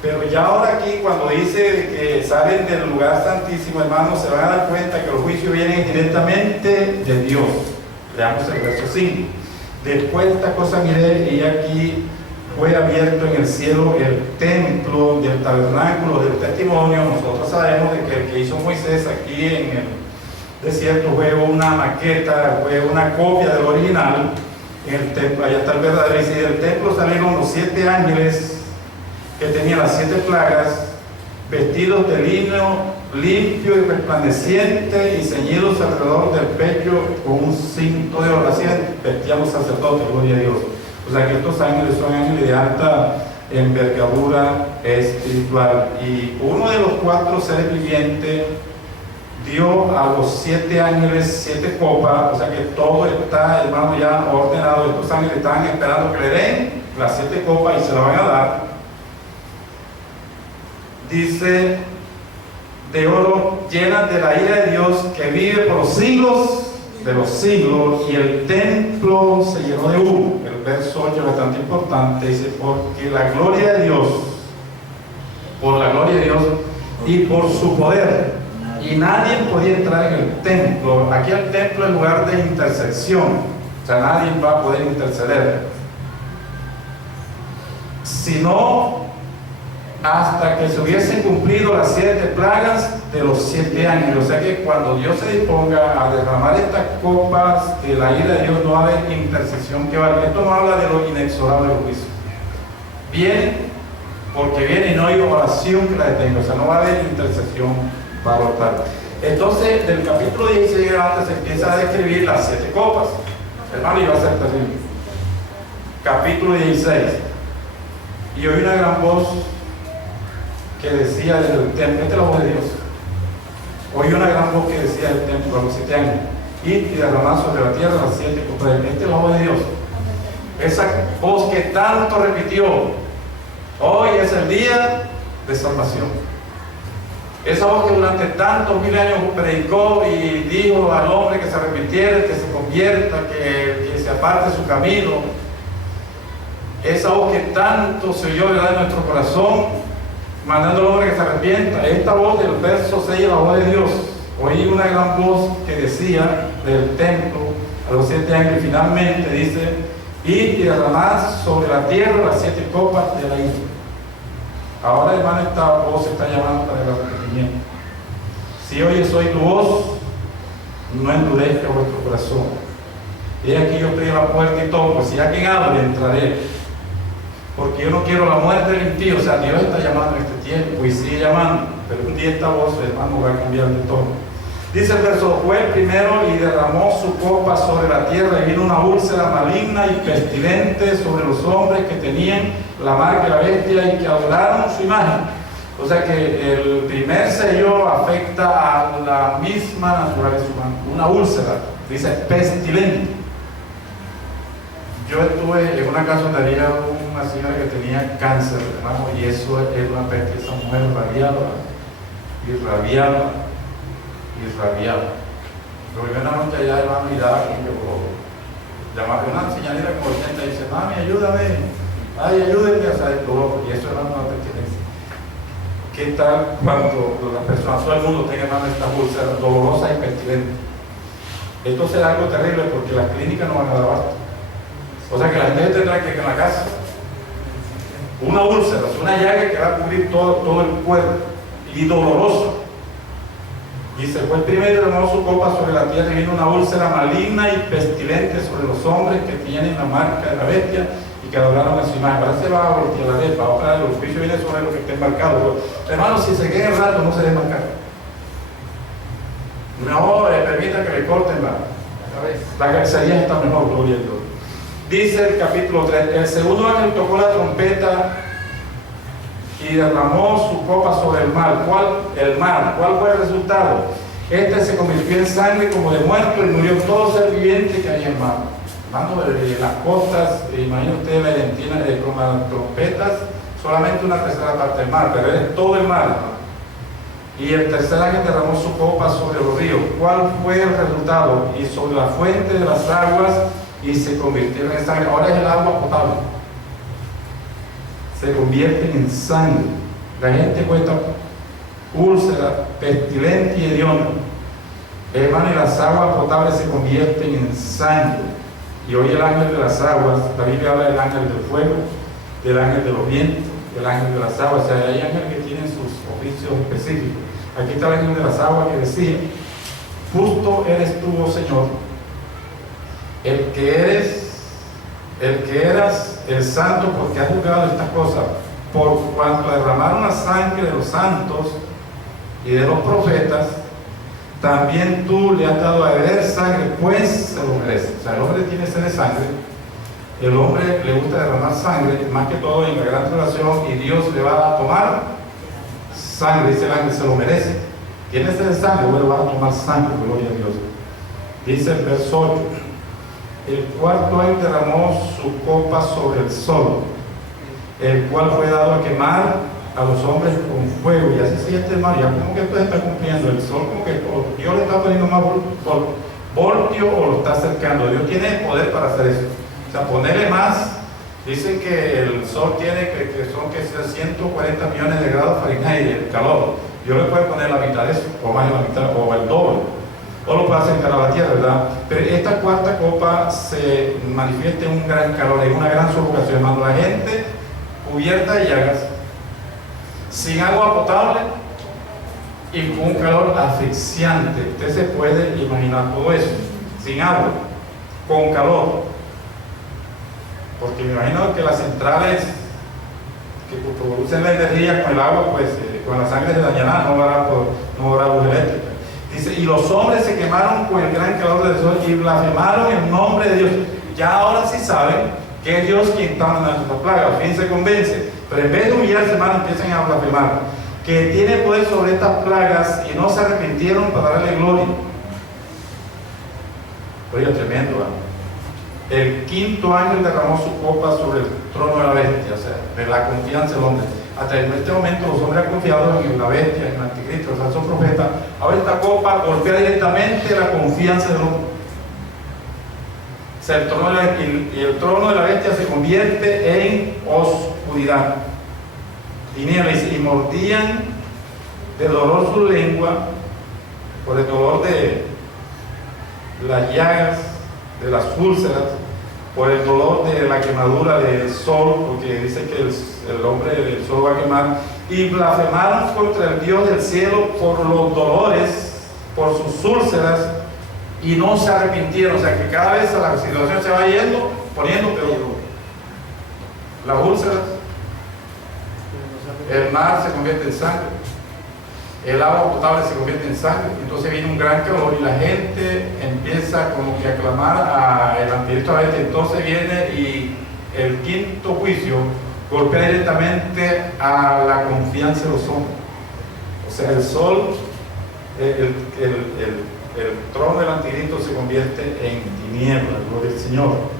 Pero ya ahora aquí, cuando dice que salen del lugar santísimo, hermanos, se van a dar cuenta que los juicios vienen directamente de Dios. Leamos el verso 5. Después de esta cosa miré, y aquí fue abierto en el cielo el templo del tabernáculo del testimonio. Nosotros sabemos de que el que hizo Moisés aquí en el desierto fue una maqueta, fue una copia del original. En el templo, allá está el verdadero. Y del templo salieron los 7 ángeles que tenían las 7 plagas, vestidos de lino limpio y resplandeciente, y ceñidos alrededor del pecho con un cinto de oro. Así vestían los sacerdotes, gloria a Dios. O sea que estos ángeles son ángeles de alta envergadura espiritual. Y uno de los 4 seres vivientes dio a los 7 ángeles 7 copas. O sea que todo está, hermano, ya ordenado. Estos ángeles estaban esperando que le den las 7 copas y se la van a dar. Dice: de oro, llenas de la ira de Dios, que vive por los siglos de los siglos, y el templo se llenó de humo. El verso 8 es bastante importante, dice: porque la gloria de Dios, por la gloria de Dios y por su poder, y nadie podía entrar en el templo. Aquí el templo es lugar de intersección, o sea, nadie va a poder interceder. sino hasta que se hubiesen cumplido las 7 plagas de los 7 años. O sea que cuando Dios se disponga a derramar estas copas de la ira de Dios, no va a haber intercesión que valga. Esto no habla de lo inexorable del juicio. Viene porque viene y no hay oración que la detenga. O sea, no va a haber intercesión para abortar. Entonces, del capítulo 16 antes se empieza a describir las 7 copas. Hermano, iba a ser terrible. Capítulo 16. Y oí una gran voz que decía desde el templo, esta es la voz de Dios. Oí una gran voz que decía del templo a los 7 años, y derramar sobre la tierra las 7 copas. Esta es la voz de Dios. Esa voz que tanto repitió, hoy es el día de salvación. Esa voz que durante tantos 1000 años predicó y dijo al hombre que se arrepintiera, que se convierta, que se aparte de su camino. Esa voz que tanto se oyó de nuestro corazón, mandando al hombre que se arrepienta. Esta voz del verso 6 es la voz de Dios. Oí una gran voz que decía del templo a los 7 años, y finalmente dice, y derramar sobre la tierra las 7 copas de la ira. Ahora, hermano, esta voz está llamando para el arrepentimiento. Si oyes hoy tu voz, no endurezca vuestro corazón. Y aquí yo estoy a la puerta y toco, si alguien abre, entraré. Porque yo no quiero la muerte del impío. O sea, Dios está llamando en este tiempo y sigue llamando, pero un día esta voz, hermano, va a cambiar de tono. Dice el verso, fue el primero y derramó su copa sobre la tierra, y vino una úlcera maligna y pestilente sobre los hombres que tenían la marca de la bestia y que adoraron su imagen. O sea que el primer sello afecta a la misma naturaleza humana. Una úlcera, dice pestilente. Yo estuve en una casa donde había una señora que tenía cáncer, hermano, y eso es una peste. Esa mujer rabiaba y rabiaba y rabiaba. Pero yo una noche allá, hermano, y daba y yo llamaba a una señalita como 80 y dice, mami, ayúdame, ay, ayúdenme a saber todo. Y eso era una pertinencia. ¿Qué tal cuando las personas, todo el mundo tenga, hermano, esta úlcera dolorosa y pestilente? Esto será algo terrible porque las clínicas no van a dar abasto. O sea que la gente tendrá que ir a la casa. Una úlcera, una llaga que va a cubrir todo el cuerpo y dolorosa. Y se fue el primero y derramó su copa sobre la tierra, y vino una úlcera maligna y pestilente sobre los hombres que tienen la marca de la bestia y que adoraron a su imagen. Ahora se va a voltear la letra, ahora el juicio viene sobre lo que está embarcado. Hermano, si se queda el rato, no se debe marcar. No, permita que le corten la carnicería, está mejor, gloria a Dios. Dice el capítulo 3, el segundo ángel tocó la trompeta y derramó su copa sobre el mar. ¿Cuál fue el resultado? Este se convirtió en sangre como de muerto, y murió todo ser viviente que había en mar. Mano, las costas, imagina usted la Argentina con las trompetas, solamente una tercera parte del mar, pero es todo el mar. Y el tercer ángel derramó su copa sobre los ríos. ¿Cuál fue el resultado? Y sobre la fuente de las aguas, y se convirtieron en sangre. Ahora es el agua potable. Se convierten en sangre. La gente cuenta úlcera, pestilente y hedionda. Hermano, y las aguas potables se convierten en sangre. Y hoy el ángel de las aguas, la Biblia habla del ángel del fuego, del ángel de los vientos, del ángel de las aguas. O sea, hay ángeles que tienen sus oficios específicos. Aquí está el ángel de las aguas que decía, justo eres tú, oh Señor, el que eras el santo, porque has juzgado estas cosas, por cuanto derramaron la sangre de los santos y de los profetas, también tú le has dado a beber sangre, pues se lo merece. O sea, el hombre tiene sed de sangre, el hombre le gusta derramar sangre, más que todo en la gran relación, y Dios le va a tomar sangre, dice el ángel, se lo merece. Tiene sed de sangre, bueno, va a tomar sangre, gloria a Dios. Dice el verso 8, el cuarto ángel derramó su copa sobre el sol, el cual fue dado a quemar a los hombres con fuego. Y así siente María, como que esto se está cumpliendo. El sol, como que Dios le está poniendo más voltio o lo está acercando. Dios tiene el poder para hacer eso. O sea, ponerle más. Dicen que el sol tiene que son 140 millones de grados Fahrenheit el calor. Dios le puede poner la mitad de eso, o más de la mitad, o el doble. O lo puede acercar a la tierra, ¿verdad? Pero esta cuarta copa se manifiesta en un gran calor, en una gran sofocación. Cuando la gente cubierta de llagas, sin agua potable y con un calor asfixiante. Usted se puede imaginar todo eso, sin agua, con calor. Porque me imagino que las centrales que producen la energía con el agua, pues con la sangre se dañará, no habrá luz eléctrica. Dice, y los hombres se quemaron con el gran calor del sol y blasfemaron el nombre de Dios. Ya ahora sí saben que es Dios quien está mandando esta plaga, al fin se convence. Pero en vez de humillarse, hermano, empiezan a blasfemar. Que tiene poder sobre estas plagas y no se arrepintieron para darle gloria. Oye, tremendo, ¿verdad? El quinto ángel derramó su copa sobre el trono de la bestia, o sea, de la confianza del hombre. Hasta en este momento los hombres han confiado en la bestia, en el anticristo, el falso profeta. Ahora esta copa golpea directamente la confianza del hombre. O sea, el trono de la bestia se convierte en oscuridad. Tinieblas, y mordían de dolor su lengua por el dolor de las llagas, de las úlceras, por el dolor de la quemadura del sol, porque dice que el hombre del sol va a quemar, y blasfemaron contra el Dios del cielo por los dolores, por sus úlceras, y no se arrepintieron. O sea que cada vez la situación se va poniendo peor. Las úlceras, el mar se convierte en sangre, el agua potable se convierte en sangre, entonces viene un gran calor y la gente empieza como que a clamar al anticristo a veces. Entonces viene y el quinto juicio golpea directamente a la confianza de los hombres. O sea, el sol, el trono del anticristo se convierte en tinieblas, gloria al Señor.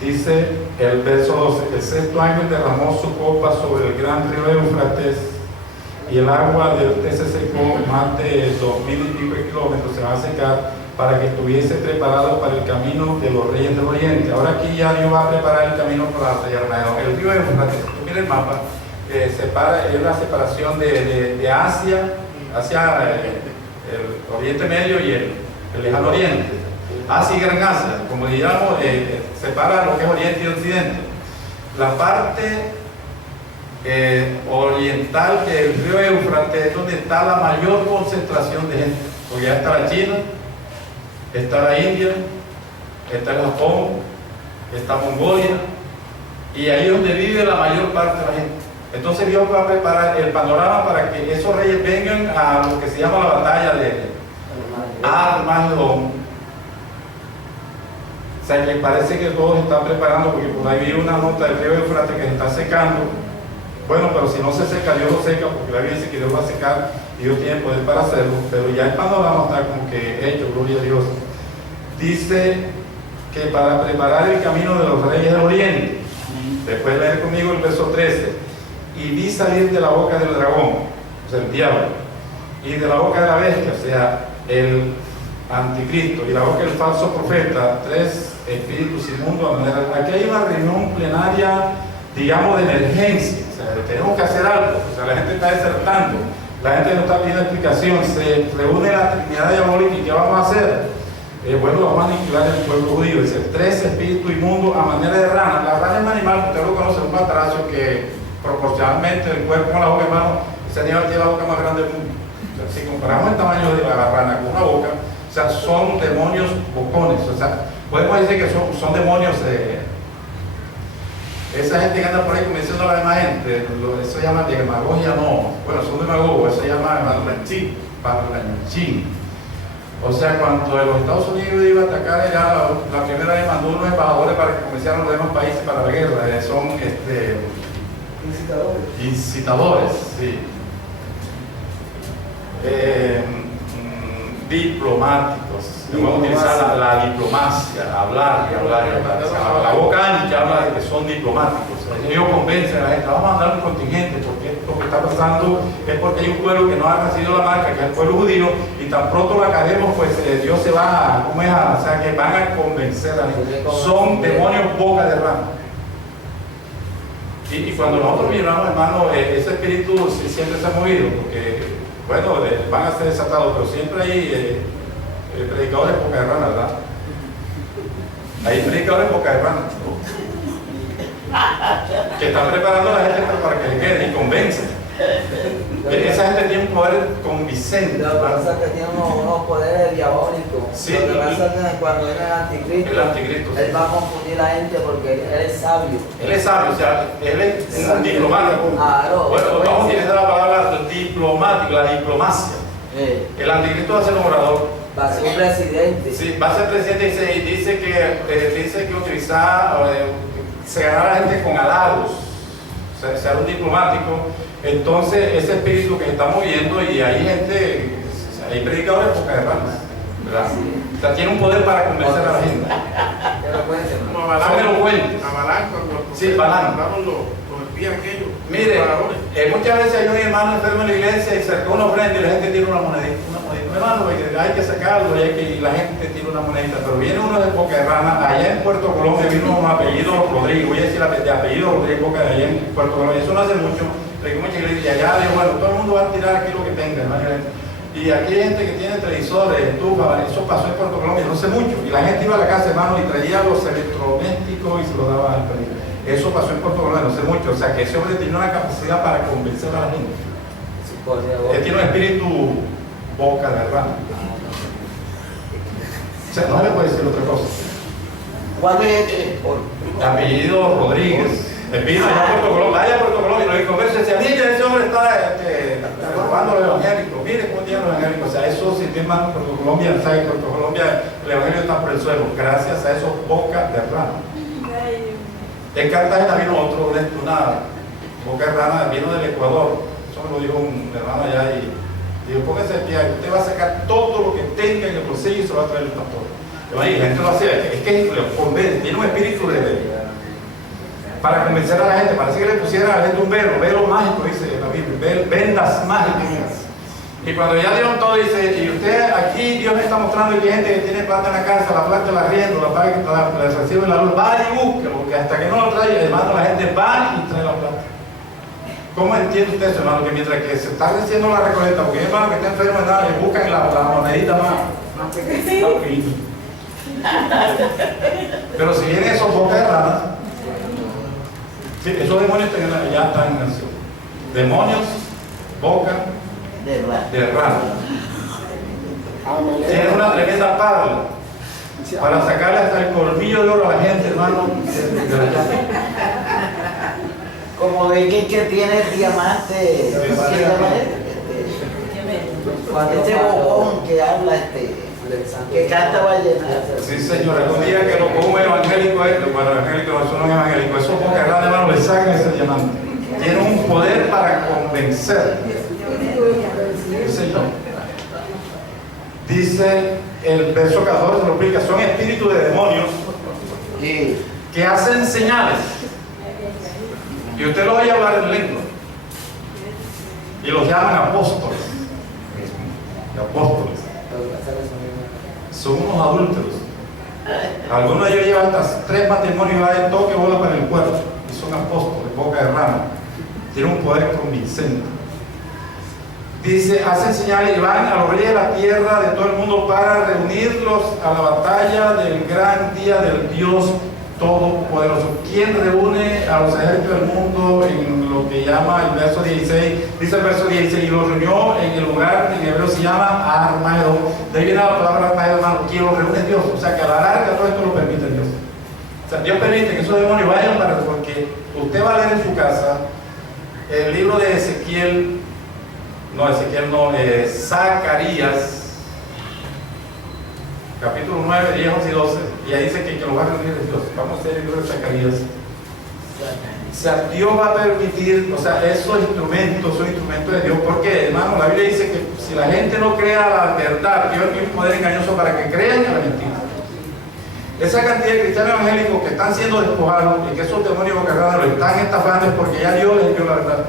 Dice el verso 12, el sexto ángel derramó su copa sobre el gran río Éufrates, y el agua del té se secó, más de 2000 y pico de kilómetros se va a secar, para que estuviese preparado para el camino de los reyes del oriente. Ahora aquí ya Dios va a preparar el camino para el rey Armagedón. El río Éufrates, si tú miras el mapa, es la separación de Asia hacia el Oriente Medio y el Lejano Oriente. Asia y Gran Asia, como digamos, separa lo que es Oriente y Occidente. La parte oriental del río Éufrates es donde está la mayor concentración de gente, porque ya está la China, está la India, está el Japón, está Mongolia, y ahí es donde vive la mayor parte de la gente. Entonces Dios va a preparar el panorama para que esos reyes vengan a lo que se llama la batalla de Armagedón. O sea que parece que todos están preparando, porque por ahí vi una nota del río Éufrates que se está secando. Bueno, pero si no se seca, Dios lo seca, porque la Biblia dice que Dios va a secar y Dios tiene poder para hacerlo, pero ya el panorama está como que hecho, gloria a Dios. Dice que para preparar el camino de los reyes del oriente, después leer conmigo el verso 13, y vi salir de la boca del dragón, o sea, el diablo, y de la boca de la bestia, o sea, el anticristo, y la boca del falso profeta, 3 espíritus inmundos. Aquí hay una reunión plenaria, digamos, de emergencia. O sea, tenemos que hacer algo. O sea, la gente está desertando, la gente no está pidiendo explicación, se reúne la Trinidad diabólica y ¿qué vamos a hacer? Bueno, vamos a aniquilar el pueblo judío. Dice, 3 espíritus inmundos a manera de rana. La rana es un animal, usted lo conoce, un patracio que proporcionalmente el cuerpo con la boca, hermano, ese animal tiene la boca más grande del mundo. O sea, si comparamos el tamaño de la rana con una boca, o sea, son demonios bocones. O sea, podemos decir que son demonios. Esa gente que anda por ahí convenciendo a la demás gente, eso se llama demagogia, no. Bueno, son demagogos, eso se llama parlanchín. O sea, cuando los Estados Unidos iba a atacar allá, la primera vez mandó unos embajadores para que convencieran a los demás países para la guerra. Son incitadores, sí. Diplomáticos. Vamos a utilizar la diplomacia, hablar y hablar y hablar. O sea, la boca ancha habla de que son diplomáticos. Ellos convencen a la gente, vamos a mandar un contingente, porque esto que está pasando es porque hay un pueblo que no ha recibido la marca, que es el pueblo judío, y tan pronto la caemos, pues Dios se va a, o sea, que van a convencer a la gente. Son demonios boca de rana. Y cuando nosotros miramos, hermano, ese espíritu siempre se ha movido, porque, bueno, van a ser desatados, pero siempre hay predicadores boca de rana, ¿verdad? Hay predicadores boca de rana. que están preparando a la gente para que le quede y convencen. Esa gente tiene un poder convincente. Lo que pasa es que tiene unos poderes diabólicos. Sí, Lo que pasa es que cuando viene el anticristo, él va a confundir a la gente porque él es sabio. él es sabio, o sea, él es un diplomático. Claro, Bueno, vamos a utilizar la palabra diplomático, la diplomacia. El anticristo va a ser un orador. Va a ser un presidente. Sí, va a ser presidente y dice que utilizar, se ganará a la gente con halagos, o sea, ser un diplomático. Entonces, ese espíritu que estamos viendo, y hay gente, hay predicadores de poca de ramas, ¿verdad? Sí. O sea, tiene un poder para convencer a la gente. Como Son elocuentes. a Balán, cuando Sí, Balán. mandaron los espías aquellos. Mire, los varones. muchas veces hay un hermano enfermo en la iglesia y sacó una ofrenda y la gente tira una monedita. Hermano, hay que sacarlo y la gente tira una monedita. Pero viene uno de Boca de Rama, allá en Puerto Colombia, vino un apellido Rodrigo, voy a decir de apellido Rodrigo, Boca de allá en Puerto Colombia. Eso no hace mucho, pero mucha iglesia, y allá digo, bueno, todo el mundo va a tirar aquí lo que tenga, hermano. Y aquí hay gente que tiene televisores, estufa, eso pasó en Puerto Colombia no hace mucho. Y la gente iba a la casa, hermano, y traía los electrodomésticos y se los daba al perito. Eso pasó en Puerto Colombia no hace mucho. O sea, que ese hombre tiene una capacidad para convencer a la gente. Él tiene un espíritu Boca de Rama. O sea, no le puede decir otra cosa. ¿Cuál es este? Apellido Rodríguez. El vino allá a Puerto Colombia, lo que conversa decía, mire, ese hombre está robando los evangélicos, mire cómo tienen los evangélicos. O sea, eso si bien más Puerto Colombia, ¿sabe? Puerto Colombia, el evangelio está por el suelo, gracias a esos Boca de Rama. En Cartagena vino otro, una Boca de Rama, vino del Ecuador. Eso me lo dijo un hermano allá y dijo, póngase aquí, usted va a sacar todo lo que tenga en el bolsillo y se lo va a traer el pastor. Y la gente lo hacía, es que le convence, tiene un espíritu para convencer a la gente. Parece que le pusieran a la gente un velo mágico, dice la Biblia, vendas mágicas. Y cuando ya dieron todo, dice, y usted aquí, Dios me está mostrando que hay gente que tiene plata en la casa, la plata la arriendo, la paga, la recibe en la luz, va y búsquelo, porque hasta que no lo trae, hermano, la gente va y trae la plata. ¿Cómo entiende usted eso, hermano? Que mientras que se está haciendo la recolecta, porque hay hermano que está enfermo, le buscan la monedita más pequeñita. Pero si vienen esos Boca de Rama, sí, esos demonios ya están en acción. Demonios, Boca de Rama. Tienen una tremenda parla para sacarle hasta el colmillo de oro a la gente, hermano. Como ven que tiene diamante. Este bobón que habla, que canta vallenato. Sí, señor, algún día que lo ponga un evangélico, bueno, evangélico no son evangélicos, esos Boca de Rama, hermano, le sacan ese diamante. Tienen un poder para convencer. Sí, señor. Dice el verso 14, lo explica, son espíritus de demonios que hacen señales. Y usted los oye hablar en lengua. Y los llaman apóstoles. Apóstoles. Son unos adúlteros. Algunos de ellos llevan hasta 3 matrimonios y va de toque bola para el cuerpo. Y son apóstoles, Boca de Rama. Tienen un poder convincente. Dice, hacen señales y van a los reyes de la tierra de todo el mundo para reunirlos a la batalla del gran día del Dios Todopoderoso. ¿Quién reúne a los ejércitos del mundo en lo que llama el verso 16? Dice el verso 16, y los reunió en el lugar, en hebreo se llama Armagedón. De ahí viene la palabra Armagedón, hermano, quien los reúne es Dios. O sea que a la larga todo esto lo permite Dios. O sea, Dios permite que esos demonios vayan para, porque usted va a leer en su casa el libro de Zacarías, capítulo 9, 10, 11 y 12, y ahí dice que lo va a reunir Dios. Vamos a hacer el libro de Zacarías. O sea, Dios va a permitir, o sea, esos instrumentos son instrumentos de Dios. Porque, hermano, la Biblia dice que si la gente no crea la verdad, Dios tiene un poder engañoso para que crean en la mentira. Esa cantidad de cristianos evangélicos que están siendo despojados y que esos demonios bocarradas lo están estafando es porque ya Dios les dio la verdad.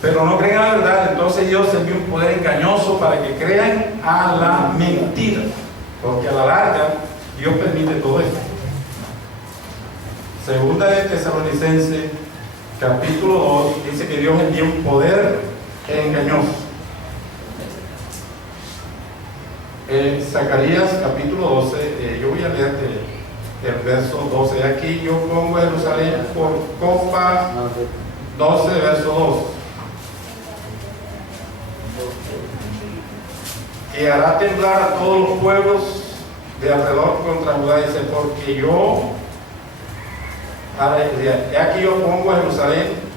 Pero no creen a la verdad, entonces Dios envió un poder engañoso para que crean a la mentira. Porque a la larga Dios permite todo esto. Segunda de Tesalonicenses, capítulo 2, dice que Dios envía un poder engañoso. Zacarías, capítulo 12, yo voy a leerte el verso 12. Aquí yo pongo a Jerusalén por copa, 12, verso 2. Que hará temblar a todos los pueblos de alrededor contra Judá. Dice, porque yo, aquí yo pongo a Jerusalén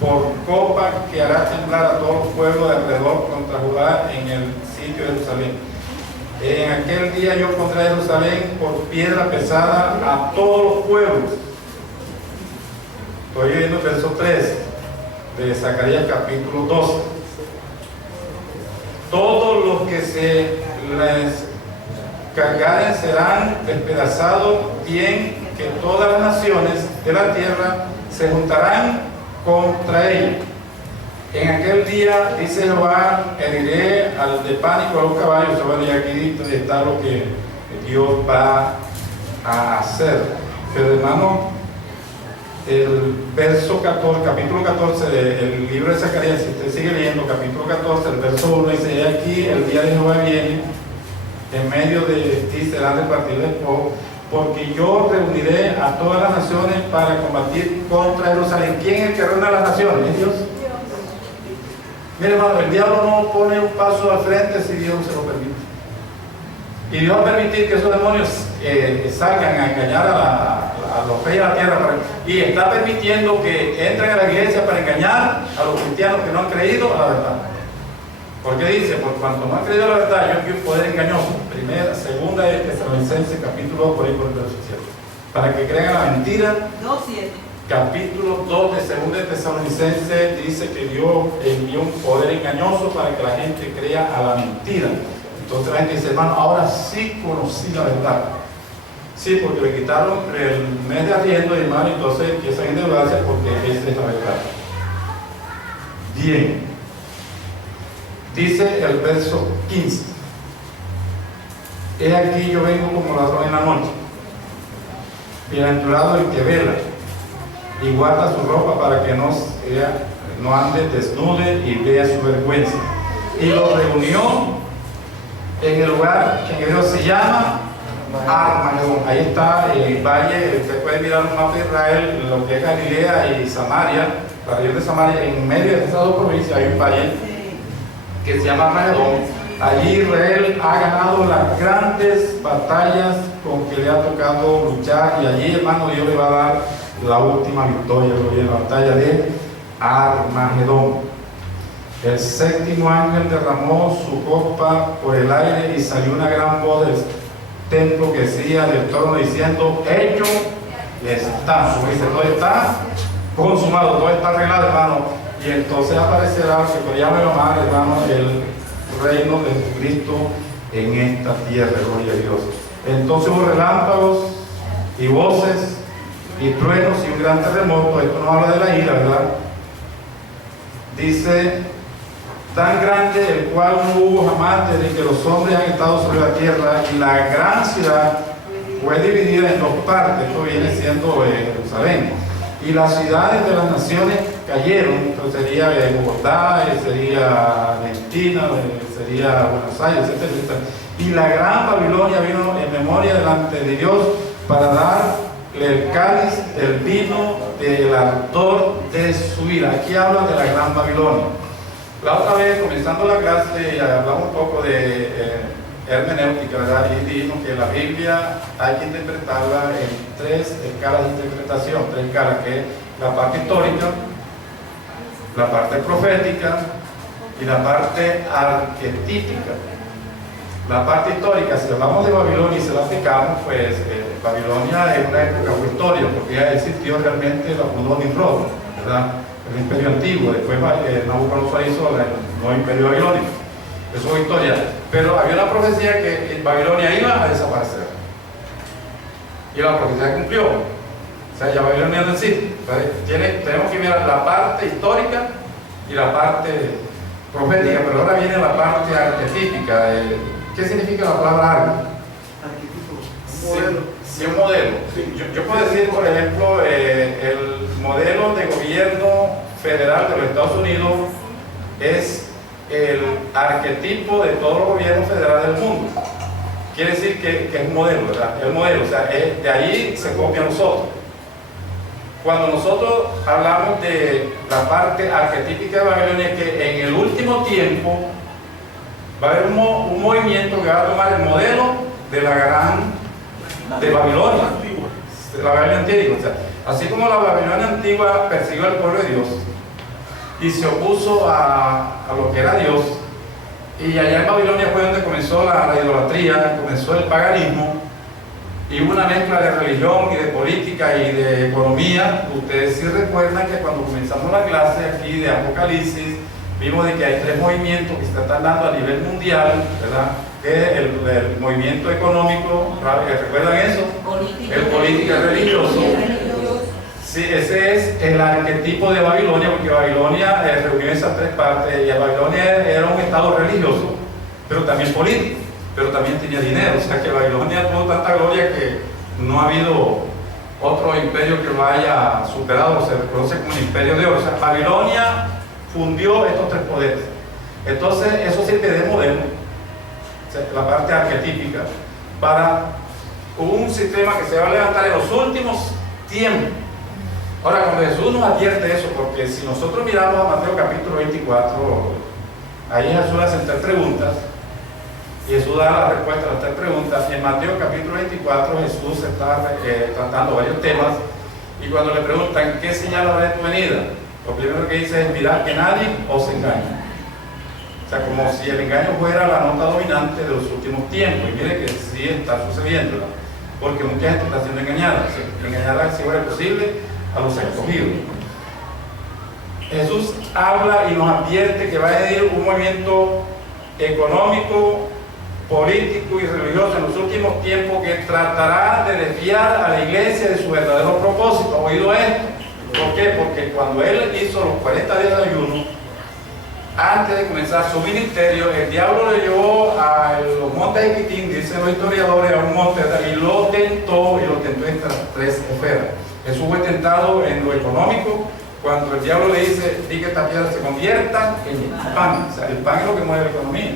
por copa que hará temblar a todos los pueblos de alrededor contra Judá en el sitio de Jerusalén. En aquel día yo pondré a Jerusalén por piedra pesada a todos los pueblos. Estoy viendo el verso 3 de Zacarías capítulo 12. Todos los que se les cargaren serán despedazados, bien que todas las naciones de la tierra se juntarán contra ella. En aquel día, dice Jehová, heriré al de pánico a los caballos. Bueno, y aquí está lo que Dios va a hacer. Pero hermano, el verso 14, capítulo 14 del libro de Zacarías, si usted sigue leyendo, capítulo 14, el verso 1 dice: he aquí, el día de Jehová viene, en medio de ti serán repartidos el pueblo, porque yo reuniré a todas las naciones para combatir contra Jerusalén. ¿Quién es el que reúne a las naciones? ¿Es Dios? Mire, hermano, el diablo no pone un paso al frente si Dios se lo permite. Y Dios va a permitir que esos demonios salgan a engañar a los reyes de la tierra, y está permitiendo que entren a la iglesia para engañar a los cristianos que no han creído a la verdad. Porque dice, por cuanto no han creído a la verdad, yo envío un poder engañoso. Primera, segunda de Tesalonicenses, capítulo 2, por ahí por el verso 7. Para que crean a la mentira. 2:7. Capítulo 2 de segunda de Tesalonicenses dice que Dios envió un poder engañoso para que la gente crea a la mentira. Entonces la gente dice, hermano, ahora sí conocí la verdad. Sí, porque le quitaron el mes de arriendo, hermano, entonces empiezan a endeudarse porque esa es la verdad. Bien. Dice el verso 15: he aquí yo vengo como ladrón en la noche. Bienaventurado el que vela y guarda su ropa para que no ande desnude y vea su vergüenza. Y lo reunió en el lugar que en hebreo se llama Armagedón. Ahí está el valle. Usted puede mirar un mapa de Israel, lo que es Galilea y Samaria, la región de Samaria. En medio de estas dos provincias hay un valle que se llama Armagedón. Allí Israel ha ganado las grandes batallas con que le ha tocado luchar, y allí, hermano, Dios le va a dar la última victoria, la batalla de Armagedón. El séptimo ángel derramó su copa por el aire y salió una gran voz del templo que decía del trono diciendo: hecho está. Como dice, todo está consumado, todo está arreglado, hermano. Y entonces aparecerá, que podríamos llamar, hermano, el reino de Jesucristo en esta tierra, gloria a Dios. Entonces hubo relámpagos y voces y truenos y un gran terremoto. Esto no habla de la ira, ¿verdad? Dice: tan grande el cual no hubo jamás desde que los hombres han estado sobre la tierra, y la gran ciudad fue dividida en dos partes. Esto viene siendo Jerusalén, y las ciudades de las naciones cayeron. Entonces sería Bogotá, sería Argentina, sería Buenos Aires, etcétera, etcétera. Y la gran Babilonia vino en memoria delante de Dios para darle el cáliz del vino del ardor de su ira. Aquí habla de la gran Babilonia. La otra vez, comenzando la clase, hablamos un poco de hermenéutica, ¿verdad? Y dijimos que la Biblia hay que interpretarla en tres escalas de interpretación, tres escalas, que es la parte histórica, la parte profética y la parte arquetípica. La parte histórica, si hablamos de Babilonia y se la aplicamos, pues Babilonia es una época muy histórica, porque ya existió realmente la Babilonia y Roma, ¿verdad? El imperio antiguo. Después Nabucodonosor hizo el nuevo imperio babilónico. Eso es historia. Pero había una profecía que Babilonia iba a desaparecer, y la profecía se cumplió. O sea, ya Babilonia no existe. Tenemos que mirar la parte histórica y la parte profética, pero ahora viene la parte arquetípica. ¿Qué significa la palabra arco? Modelo. Sí, un modelo. Yo puedo decir, por ejemplo, el modelo de gobierno federal de los Estados Unidos es el arquetipo de todos los gobiernos federales del mundo, quiere decir que es un modelo, ¿verdad? Es un modelo, o sea, de ahí se copia a nosotros. Cuando nosotros hablamos de la parte arquetípica de Babilonia, que en el último tiempo va a haber un movimiento que va a tomar el modelo de la de Babilonia, de la Babilonia antigua. O sea, así como la Babilonia antigua persiguió al pueblo de Dios y se opuso a lo que era Dios, y allá en Babilonia fue donde comenzó la idolatría, comenzó el paganismo, y hubo una mezcla de religión y de política y de economía. Ustedes sí recuerdan que cuando comenzamos la clase aquí de Apocalipsis, vimos de que hay tres movimientos que se están dando a nivel mundial, ¿verdad? Que es el movimiento económico, ¿recuerdan eso? El político y el religioso. Sí, ese es el arquetipo de Babilonia, porque Babilonia reunió esas tres partes, y Babilonia era un estado religioso, pero también político, pero también tenía dinero. O sea que Babilonia tuvo tanta gloria que no ha habido otro imperio que lo haya superado, se reconoce como un imperio de oro. O sea, Babilonia fundió estos tres poderes. Entonces, eso sirve de modelo, o sea, la parte arquetípica, para un sistema que se va a levantar en los últimos tiempos. Ahora, cuando Jesús nos advierte eso, porque si nosotros miramos a Mateo capítulo 24, ahí Jesús hace tres preguntas, y Jesús da la respuesta a las tres preguntas. En Mateo capítulo 24 Jesús está tratando varios temas, y cuando le preguntan ¿qué señal habrá de tu venida?, lo primero que dice es: mirad que nadie os engañe. O sea, como si el engaño fuera la nota dominante de los últimos tiempos. Y mire que sí está sucediendo, ¿verdad? Porque mucha gente está siendo engañada. Engañada, si fuera posible, a los escogidos. Jesús habla y nos advierte que va a venir un movimiento económico, político y religioso en los últimos tiempos que tratará de desviar a la iglesia de su verdadero propósito. ¿Ha oído esto? ¿Por qué? Porque cuando él hizo los 40 días de ayuno, antes de comenzar su ministerio, el diablo le llevó a los montes de Quitín, dicen los historiadores, a un monte, y lo tentó en estas tres esferas. Jesús fue tentado en lo económico, cuando el diablo le dice: di que estas piedras se conviertan en pan. O sea, el pan es lo que mueve la economía.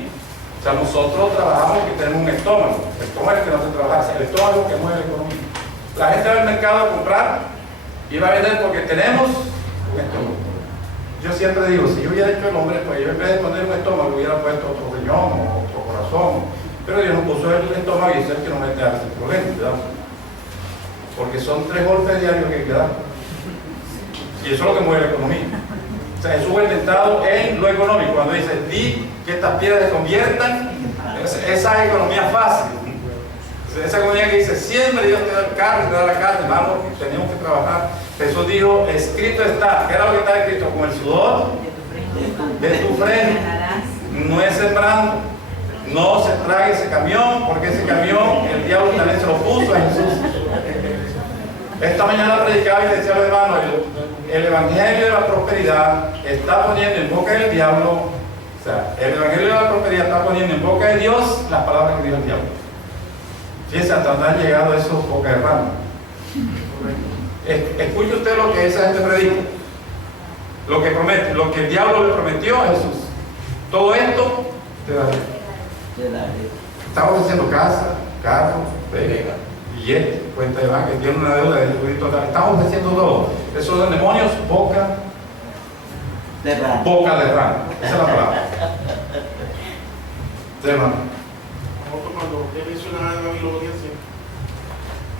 O sea, nosotros trabajamos porque tenemos un estómago. El estómago es el que no se trabaja, o sea, el estómago es lo que mueve la economía. La gente va al mercado a comprar y va a vender porque tenemos un estómago. Yo siempre digo, si yo hubiera hecho el hombre, pues yo en vez de poner un estómago hubiera puesto otro riñón o otro corazón. Pero Dios nos puso el estómago y es el que nos mete a ese problema, ¿verdad? Porque son 3 golpes diarios que hay que dar. Y eso es lo que mueve la economía. O sea, Jesús fue tentado en lo económico. Cuando dice: di que estas piedras se conviertan, esa economía fácil. Esa economía que dice: siempre Dios te da el carro, te da la carne, vamos, tenemos que trabajar. Jesús dijo: escrito está. ¿Qué era lo que está escrito? Con el sudor de tu frente. No es sembrando. No se trague ese camión, porque ese camión el diablo también se lo puso a Jesús. Esta mañana predicaba y decía a los hermanos: el evangelio de la prosperidad está poniendo en boca del diablo, o sea, el evangelio de la prosperidad está poniendo en boca de Dios las palabras que dijo el diablo. Fíjense hasta dónde han llegado esos bocas de rama. Escuche usted lo que esa gente predica, lo que promete, lo que el diablo le prometió a Jesús. Todo esto te daré. Estamos haciendo casa, carro, billete, cuenta de banco, tiene una deuda de Jesucristo. Estamos ofreciendo todo. Esos son demonios, boca de rana. Boca de rana. Esa es la palabra. Sí, hermano. Cuando usted mencionaba de Babilonia, sí.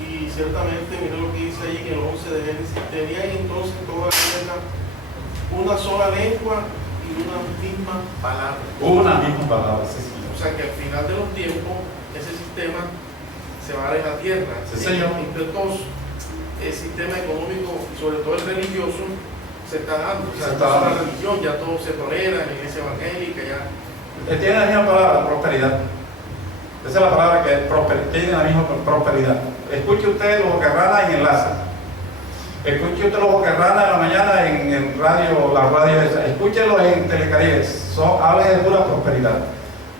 Y ciertamente, mire lo que dice ahí en el 11 de Génesis: tenían entonces toda la tierra una sola lengua y una misma palabra. Una misma palabra, sí. O sea que al final de los tiempos, ese sistema se va a dar en la tierra. Sí, señor. Entre todos, el sistema económico, sobre todo el religioso, se está dando. O sea, la religión, ya todo se tolera, en la iglesia evangélica, ya. Tiene la misma palabra, prosperidad. Esa es la palabra que tiene la misma prosperidad. Escuche usted los bocarranas y enlaza. Escuche usted los bocarranas en la mañana en radio, la radio esa. Escúchelos en Telecaribe. Hablan de pura prosperidad.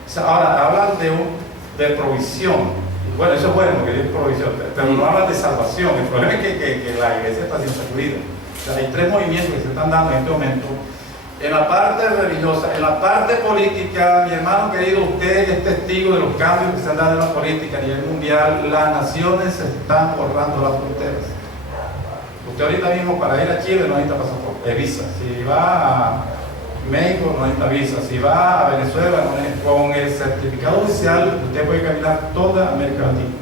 O sea, ahora hablan de provisión. Bueno, eso es bueno porque es provisión, pero no hablan de salvación. El problema es que la iglesia está siendo sacudida. O sea, hay 3 movimientos que se están dando en este momento En la parte religiosa, en la parte política, mi hermano querido, usted es testigo de los cambios que se han dado en la política a nivel mundial. Las naciones se están borrando las fronteras. Usted ahorita mismo para ir a Chile no necesita pasaporte, visa. Si va a México no necesita visa. Si va a Venezuela con el certificado oficial, usted puede caminar toda América Latina.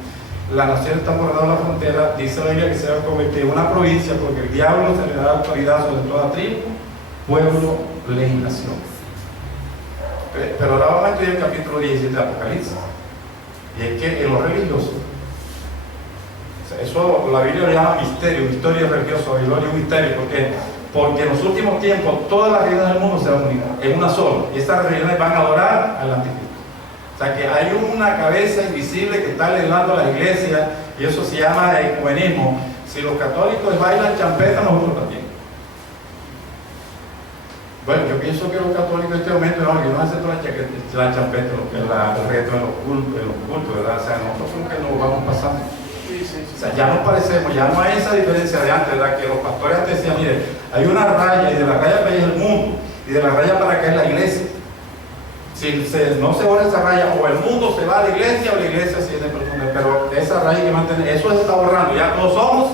Las naciones están borrando la frontera. Dice la Biblia que se va a convertir en una provincia porque el diablo se le da autoridad sobre toda tribu, pueblo, ley y nación. Pero ahora vamos a estudiar el capítulo 17 de Apocalipsis. Y es que en lo religioso, o sea, eso la Biblia lo llama misterio religioso, Babilonia es un misterio, porque en los últimos tiempos todas las religiones del mundo se van a unir en una sola, y estas religiones van a adorar al anticristo. O sea que hay una cabeza invisible que está legislando a la iglesia, y eso se llama ecumenismo. Si los católicos bailan champeta, nosotros también. Bueno, yo pienso que los católicos en este momento no aceptan la champeta, lo que es el reto en los cultos, ¿verdad? O sea, nosotros creo que nos vamos pasando. O sea, ya nos parecemos, ya no hay esa diferencia de antes, ¿verdad? Que los pastores antes decían, mire, hay una raya y de la raya para allá es el mundo, y de la raya para acá es la iglesia. Si no se borra esa raya, o el mundo se va a la iglesia o la iglesia se tiene profunda, pero esa raya hay que mantener, eso se está borrando, ya todos somos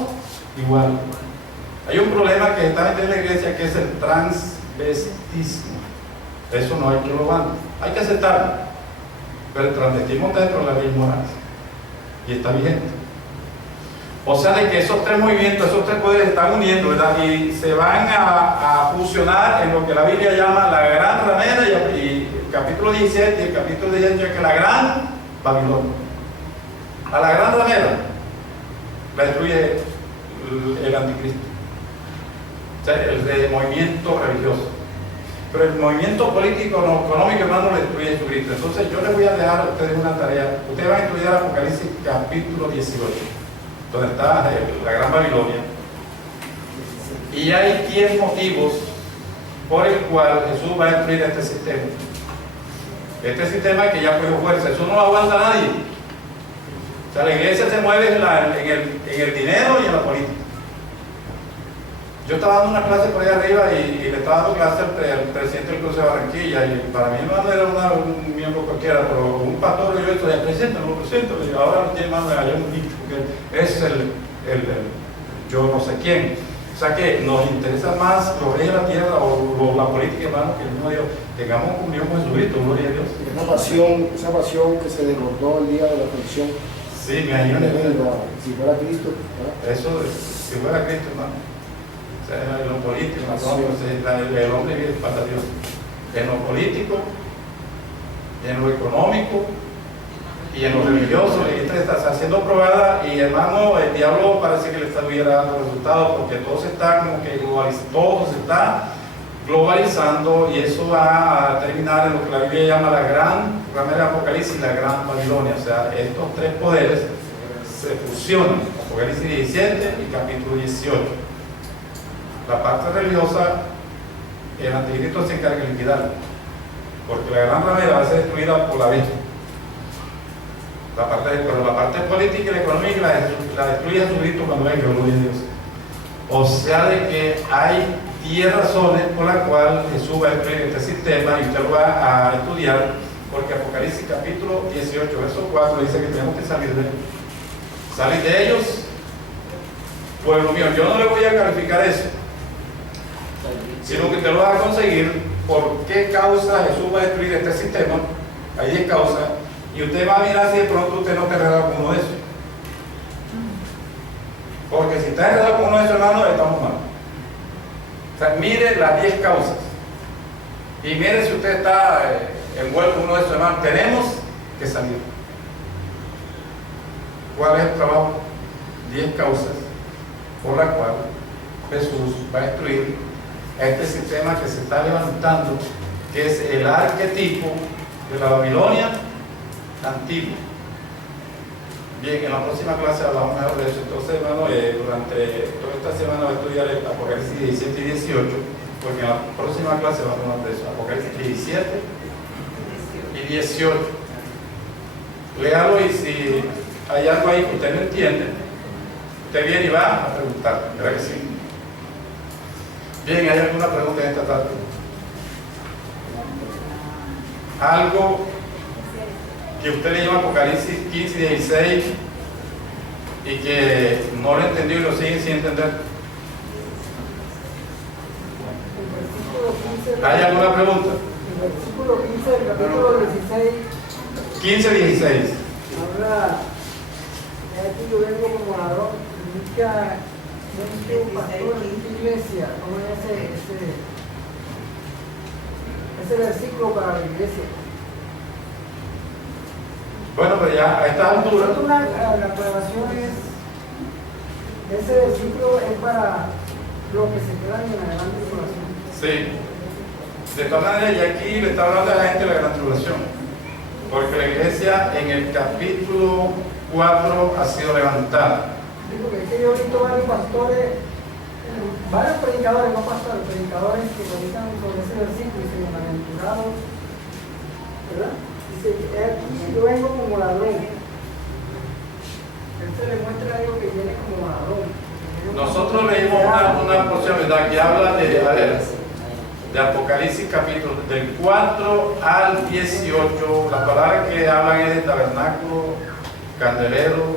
igual. Hay un problema que está metiendo en la iglesia que es el transvestismo. Eso no hay que probarlo, hay que aceptarlo, pero el transvestismo está dentro de la ley moral y está vigente. O sea, de que esos tres movimientos, esos tres poderes se están uniendo, ¿verdad? Y se van a fusionar en lo que la Biblia llama la gran ramera, y el capítulo 17 y el capítulo 18, que es la gran Babilonia. A la gran ramera la destruye el anticristo, o sea, el movimiento religioso. Pero el movimiento político, económico, hermano, le destruye Jesucristo. Entonces yo les voy a dejar a ustedes una tarea. Ustedes van a estudiar Apocalipsis capítulo 18. Donde está la gran Babilonia, y hay 10 motivos por el cual Jesús va a destruir este sistema que ya cogió fuerza. Eso no lo aguanta nadie. O sea, la iglesia se mueve en el dinero y en la política. Yo estaba dando una clase por ahí arriba y le estaba dando clase al presidente del Consejo de Barranquilla, y para mí no era un miembro cualquiera, pero un pastor yo estoy presente, y ahora no tiene más de allá un dicho, porque es el yo no sé quién. O sea que nos interesa más los reyes de la tierra o la política, hermano, que el mismo Dios. Tengamos comunión con Jesucristo, gloria a Dios. Esa pasión que se desbordó el día de la aflicción. Sí, me imagino. Si fuera Cristo, ¿verdad? Eso, si fuera Cristo, hermano. O sea, en lo político, el hombre vive para Dios. En lo político, en lo económico y en lo religioso. La iglesia está siendo probada, y hermano, el diablo parece que le estuviera dando resultados, porque todo se está como que todo se está globalizando, y eso va a terminar en lo que la Biblia llama la gran ramera de Apocalipsis y la gran Babilonia. O sea, estos tres poderes se fusionan. Apocalipsis 17 y capítulo 18. La parte religiosa, el anticristo se encarga de liquidarla, porque la gran ramera va a ser destruida por la bestia. Pero la parte política y la económica la destruye Jesucristo cuando venga, gloria a Dios. O sea, de que hay 10 razones por las cuales Jesús va a destruir este sistema, y usted lo va a estudiar, porque Apocalipsis capítulo 18, verso 4 dice que tenemos que salir de ellos. Salir de ellos, pueblo mío. Yo no le voy a calificar eso, sino que usted lo va a conseguir. ¿Por qué causa Jesús va a destruir este sistema? Hay 10 causas, y usted va a mirar si de pronto usted no está enredado con uno de esos. Porque si está enredado con uno de esos, hermanos, estamos mal. O sea, mire las 10 causas, y mire si usted está envuelto en uno de esos, hermanos. Tenemos que salir. ¿Cuál es el trabajo? 10 causas por las cuales Jesús va a destruir este sistema que se está levantando, que es el arquetipo de la Babilonia antigua. Bien, en la próxima clase hablamos mejor de eso. Entonces, hermano, durante toda esta semana voy a estudiar el Apocalipsis 17 y 18, porque en la próxima clase vamos a hablar de eso. Apocalipsis 17 y 18. Léalo, y si hay algo ahí que usted no entiende, usted viene y va a preguntar, ¿verdad que sí? Bien, ¿hay alguna pregunta en esta tarde? algo que usted le llama Apocalipsis 15 y 16 y que no lo entendió y lo sigue sin entender? ¿Hay alguna pregunta? El versículo 15 del capítulo 16 15-16. habla, aquí yo vengo como ladrón, significa pastor en iglesia, como ese versículo para la iglesia. Bueno, pero ya a estas alturas, La aclaración es, ese versículo es para los que se quedan en la gran tribulación. sí. De todas maneras, y aquí le está hablando a la gente de la gran tribulación, porque la iglesia en el capítulo 4 ha sido levantada. Sí, porque es que yo he visto varios pastores, varios predicadores, no pastores, predicadores que predican sobre ese versículo y se bienaventurados, ¿verdad? Dice, aquí yo vengo como ladrón. Él se le muestra a Dios que viene como ladrón. Nosotros leímos una porción, ¿verdad?, que habla de Apocalipsis capítulo del 4 al 18. Las palabras que hablan es de tabernáculo, candelero,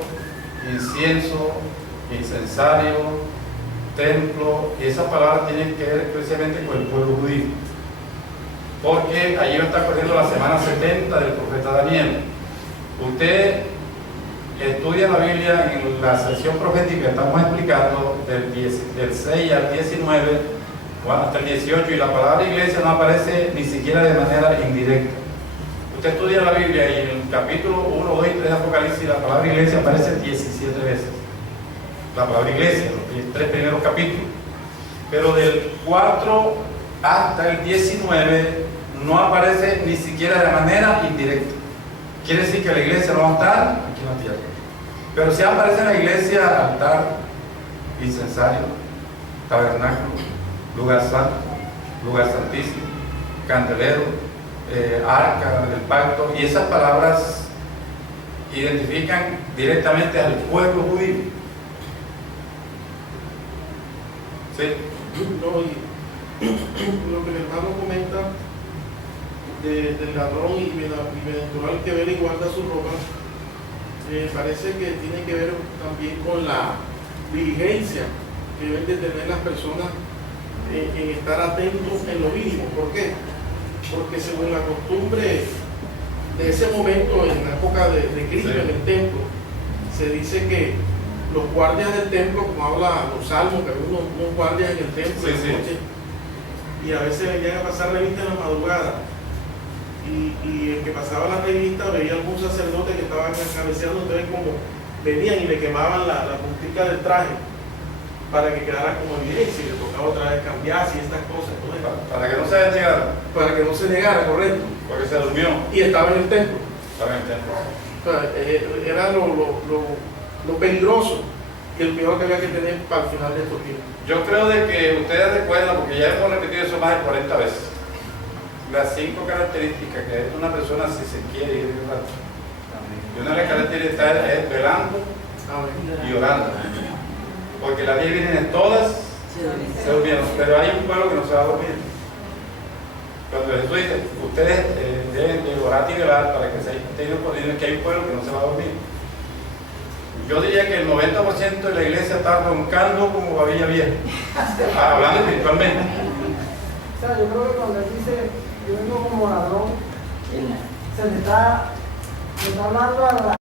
incienso, incensario, templo, y esas palabras tienen que ver especialmente con el pueblo judío, porque allí va a estar corriendo la semana 70 del profeta Daniel. Usted estudia la Biblia en la sección profética, estamos explicando del 6 al 19, hasta el 18, y la palabra iglesia no aparece ni siquiera de manera indirecta. Usted estudia la Biblia y en el capítulo 1, 2 y 3 de Apocalipsis la palabra iglesia aparece 17 veces. La palabra iglesia, los 3 primeros capítulos. Pero del 4 hasta el 19 no aparece ni siquiera de manera indirecta. Quiere decir que la iglesia no va a estar aquí en la tierra. Pero sí aparece en la iglesia altar, incensario, tabernáculo, lugar santo, lugar santísimo, candelero, arca del pacto, y esas palabras identifican directamente al pueblo judío. ¿Sí? No, y lo que el hermano comenta del ladrón y bienaventurado que vela y guarda su ropa, parece que tiene que ver también con la diligencia que deben de tener las personas en estar atentos en lo mínimo. ¿Por qué? Porque según la costumbre de ese momento, en la época de Cristo, Sí. en el templo, se dice que los guardias del templo, como habla los salmos, que había unos guardias en el templo Sí, en la sí. noche, y a veces venían a pasar revistas en la madrugada, y el que pasaba la revista veía algún sacerdote que estaba cabeceando, entonces como venían y le quemaban la puntica del traje para que quedara como evidencia, y le tocaba otra vez cambiarse y estas cosas, ¿no? Para que no se negara, Para que no se negara, correcto, porque se durmió. y estaba en el templo. Para el templo. O sea, era lo peligroso y el cuidado que había que tener para el final de estos tiempos. Yo creo de que ustedes recuerdan, porque ya hemos repetido eso más de 40 veces, las 5 características que es una persona si se quiere ir de rato. Y una de las características es velando y orando. Porque las 10 vienen todas se durmieron, pero hay un pueblo que no se va a dormir. Cuando Jesús dice, ustedes deben de orar y velar para que se tengan podido, que hay un pueblo que no se va a dormir. Yo diría que el 90% de la iglesia está roncando como babilla vieja, hablando espiritualmente. O sea, yo creo que cuando él dice, yo vengo como ladrón, se le está hablando a la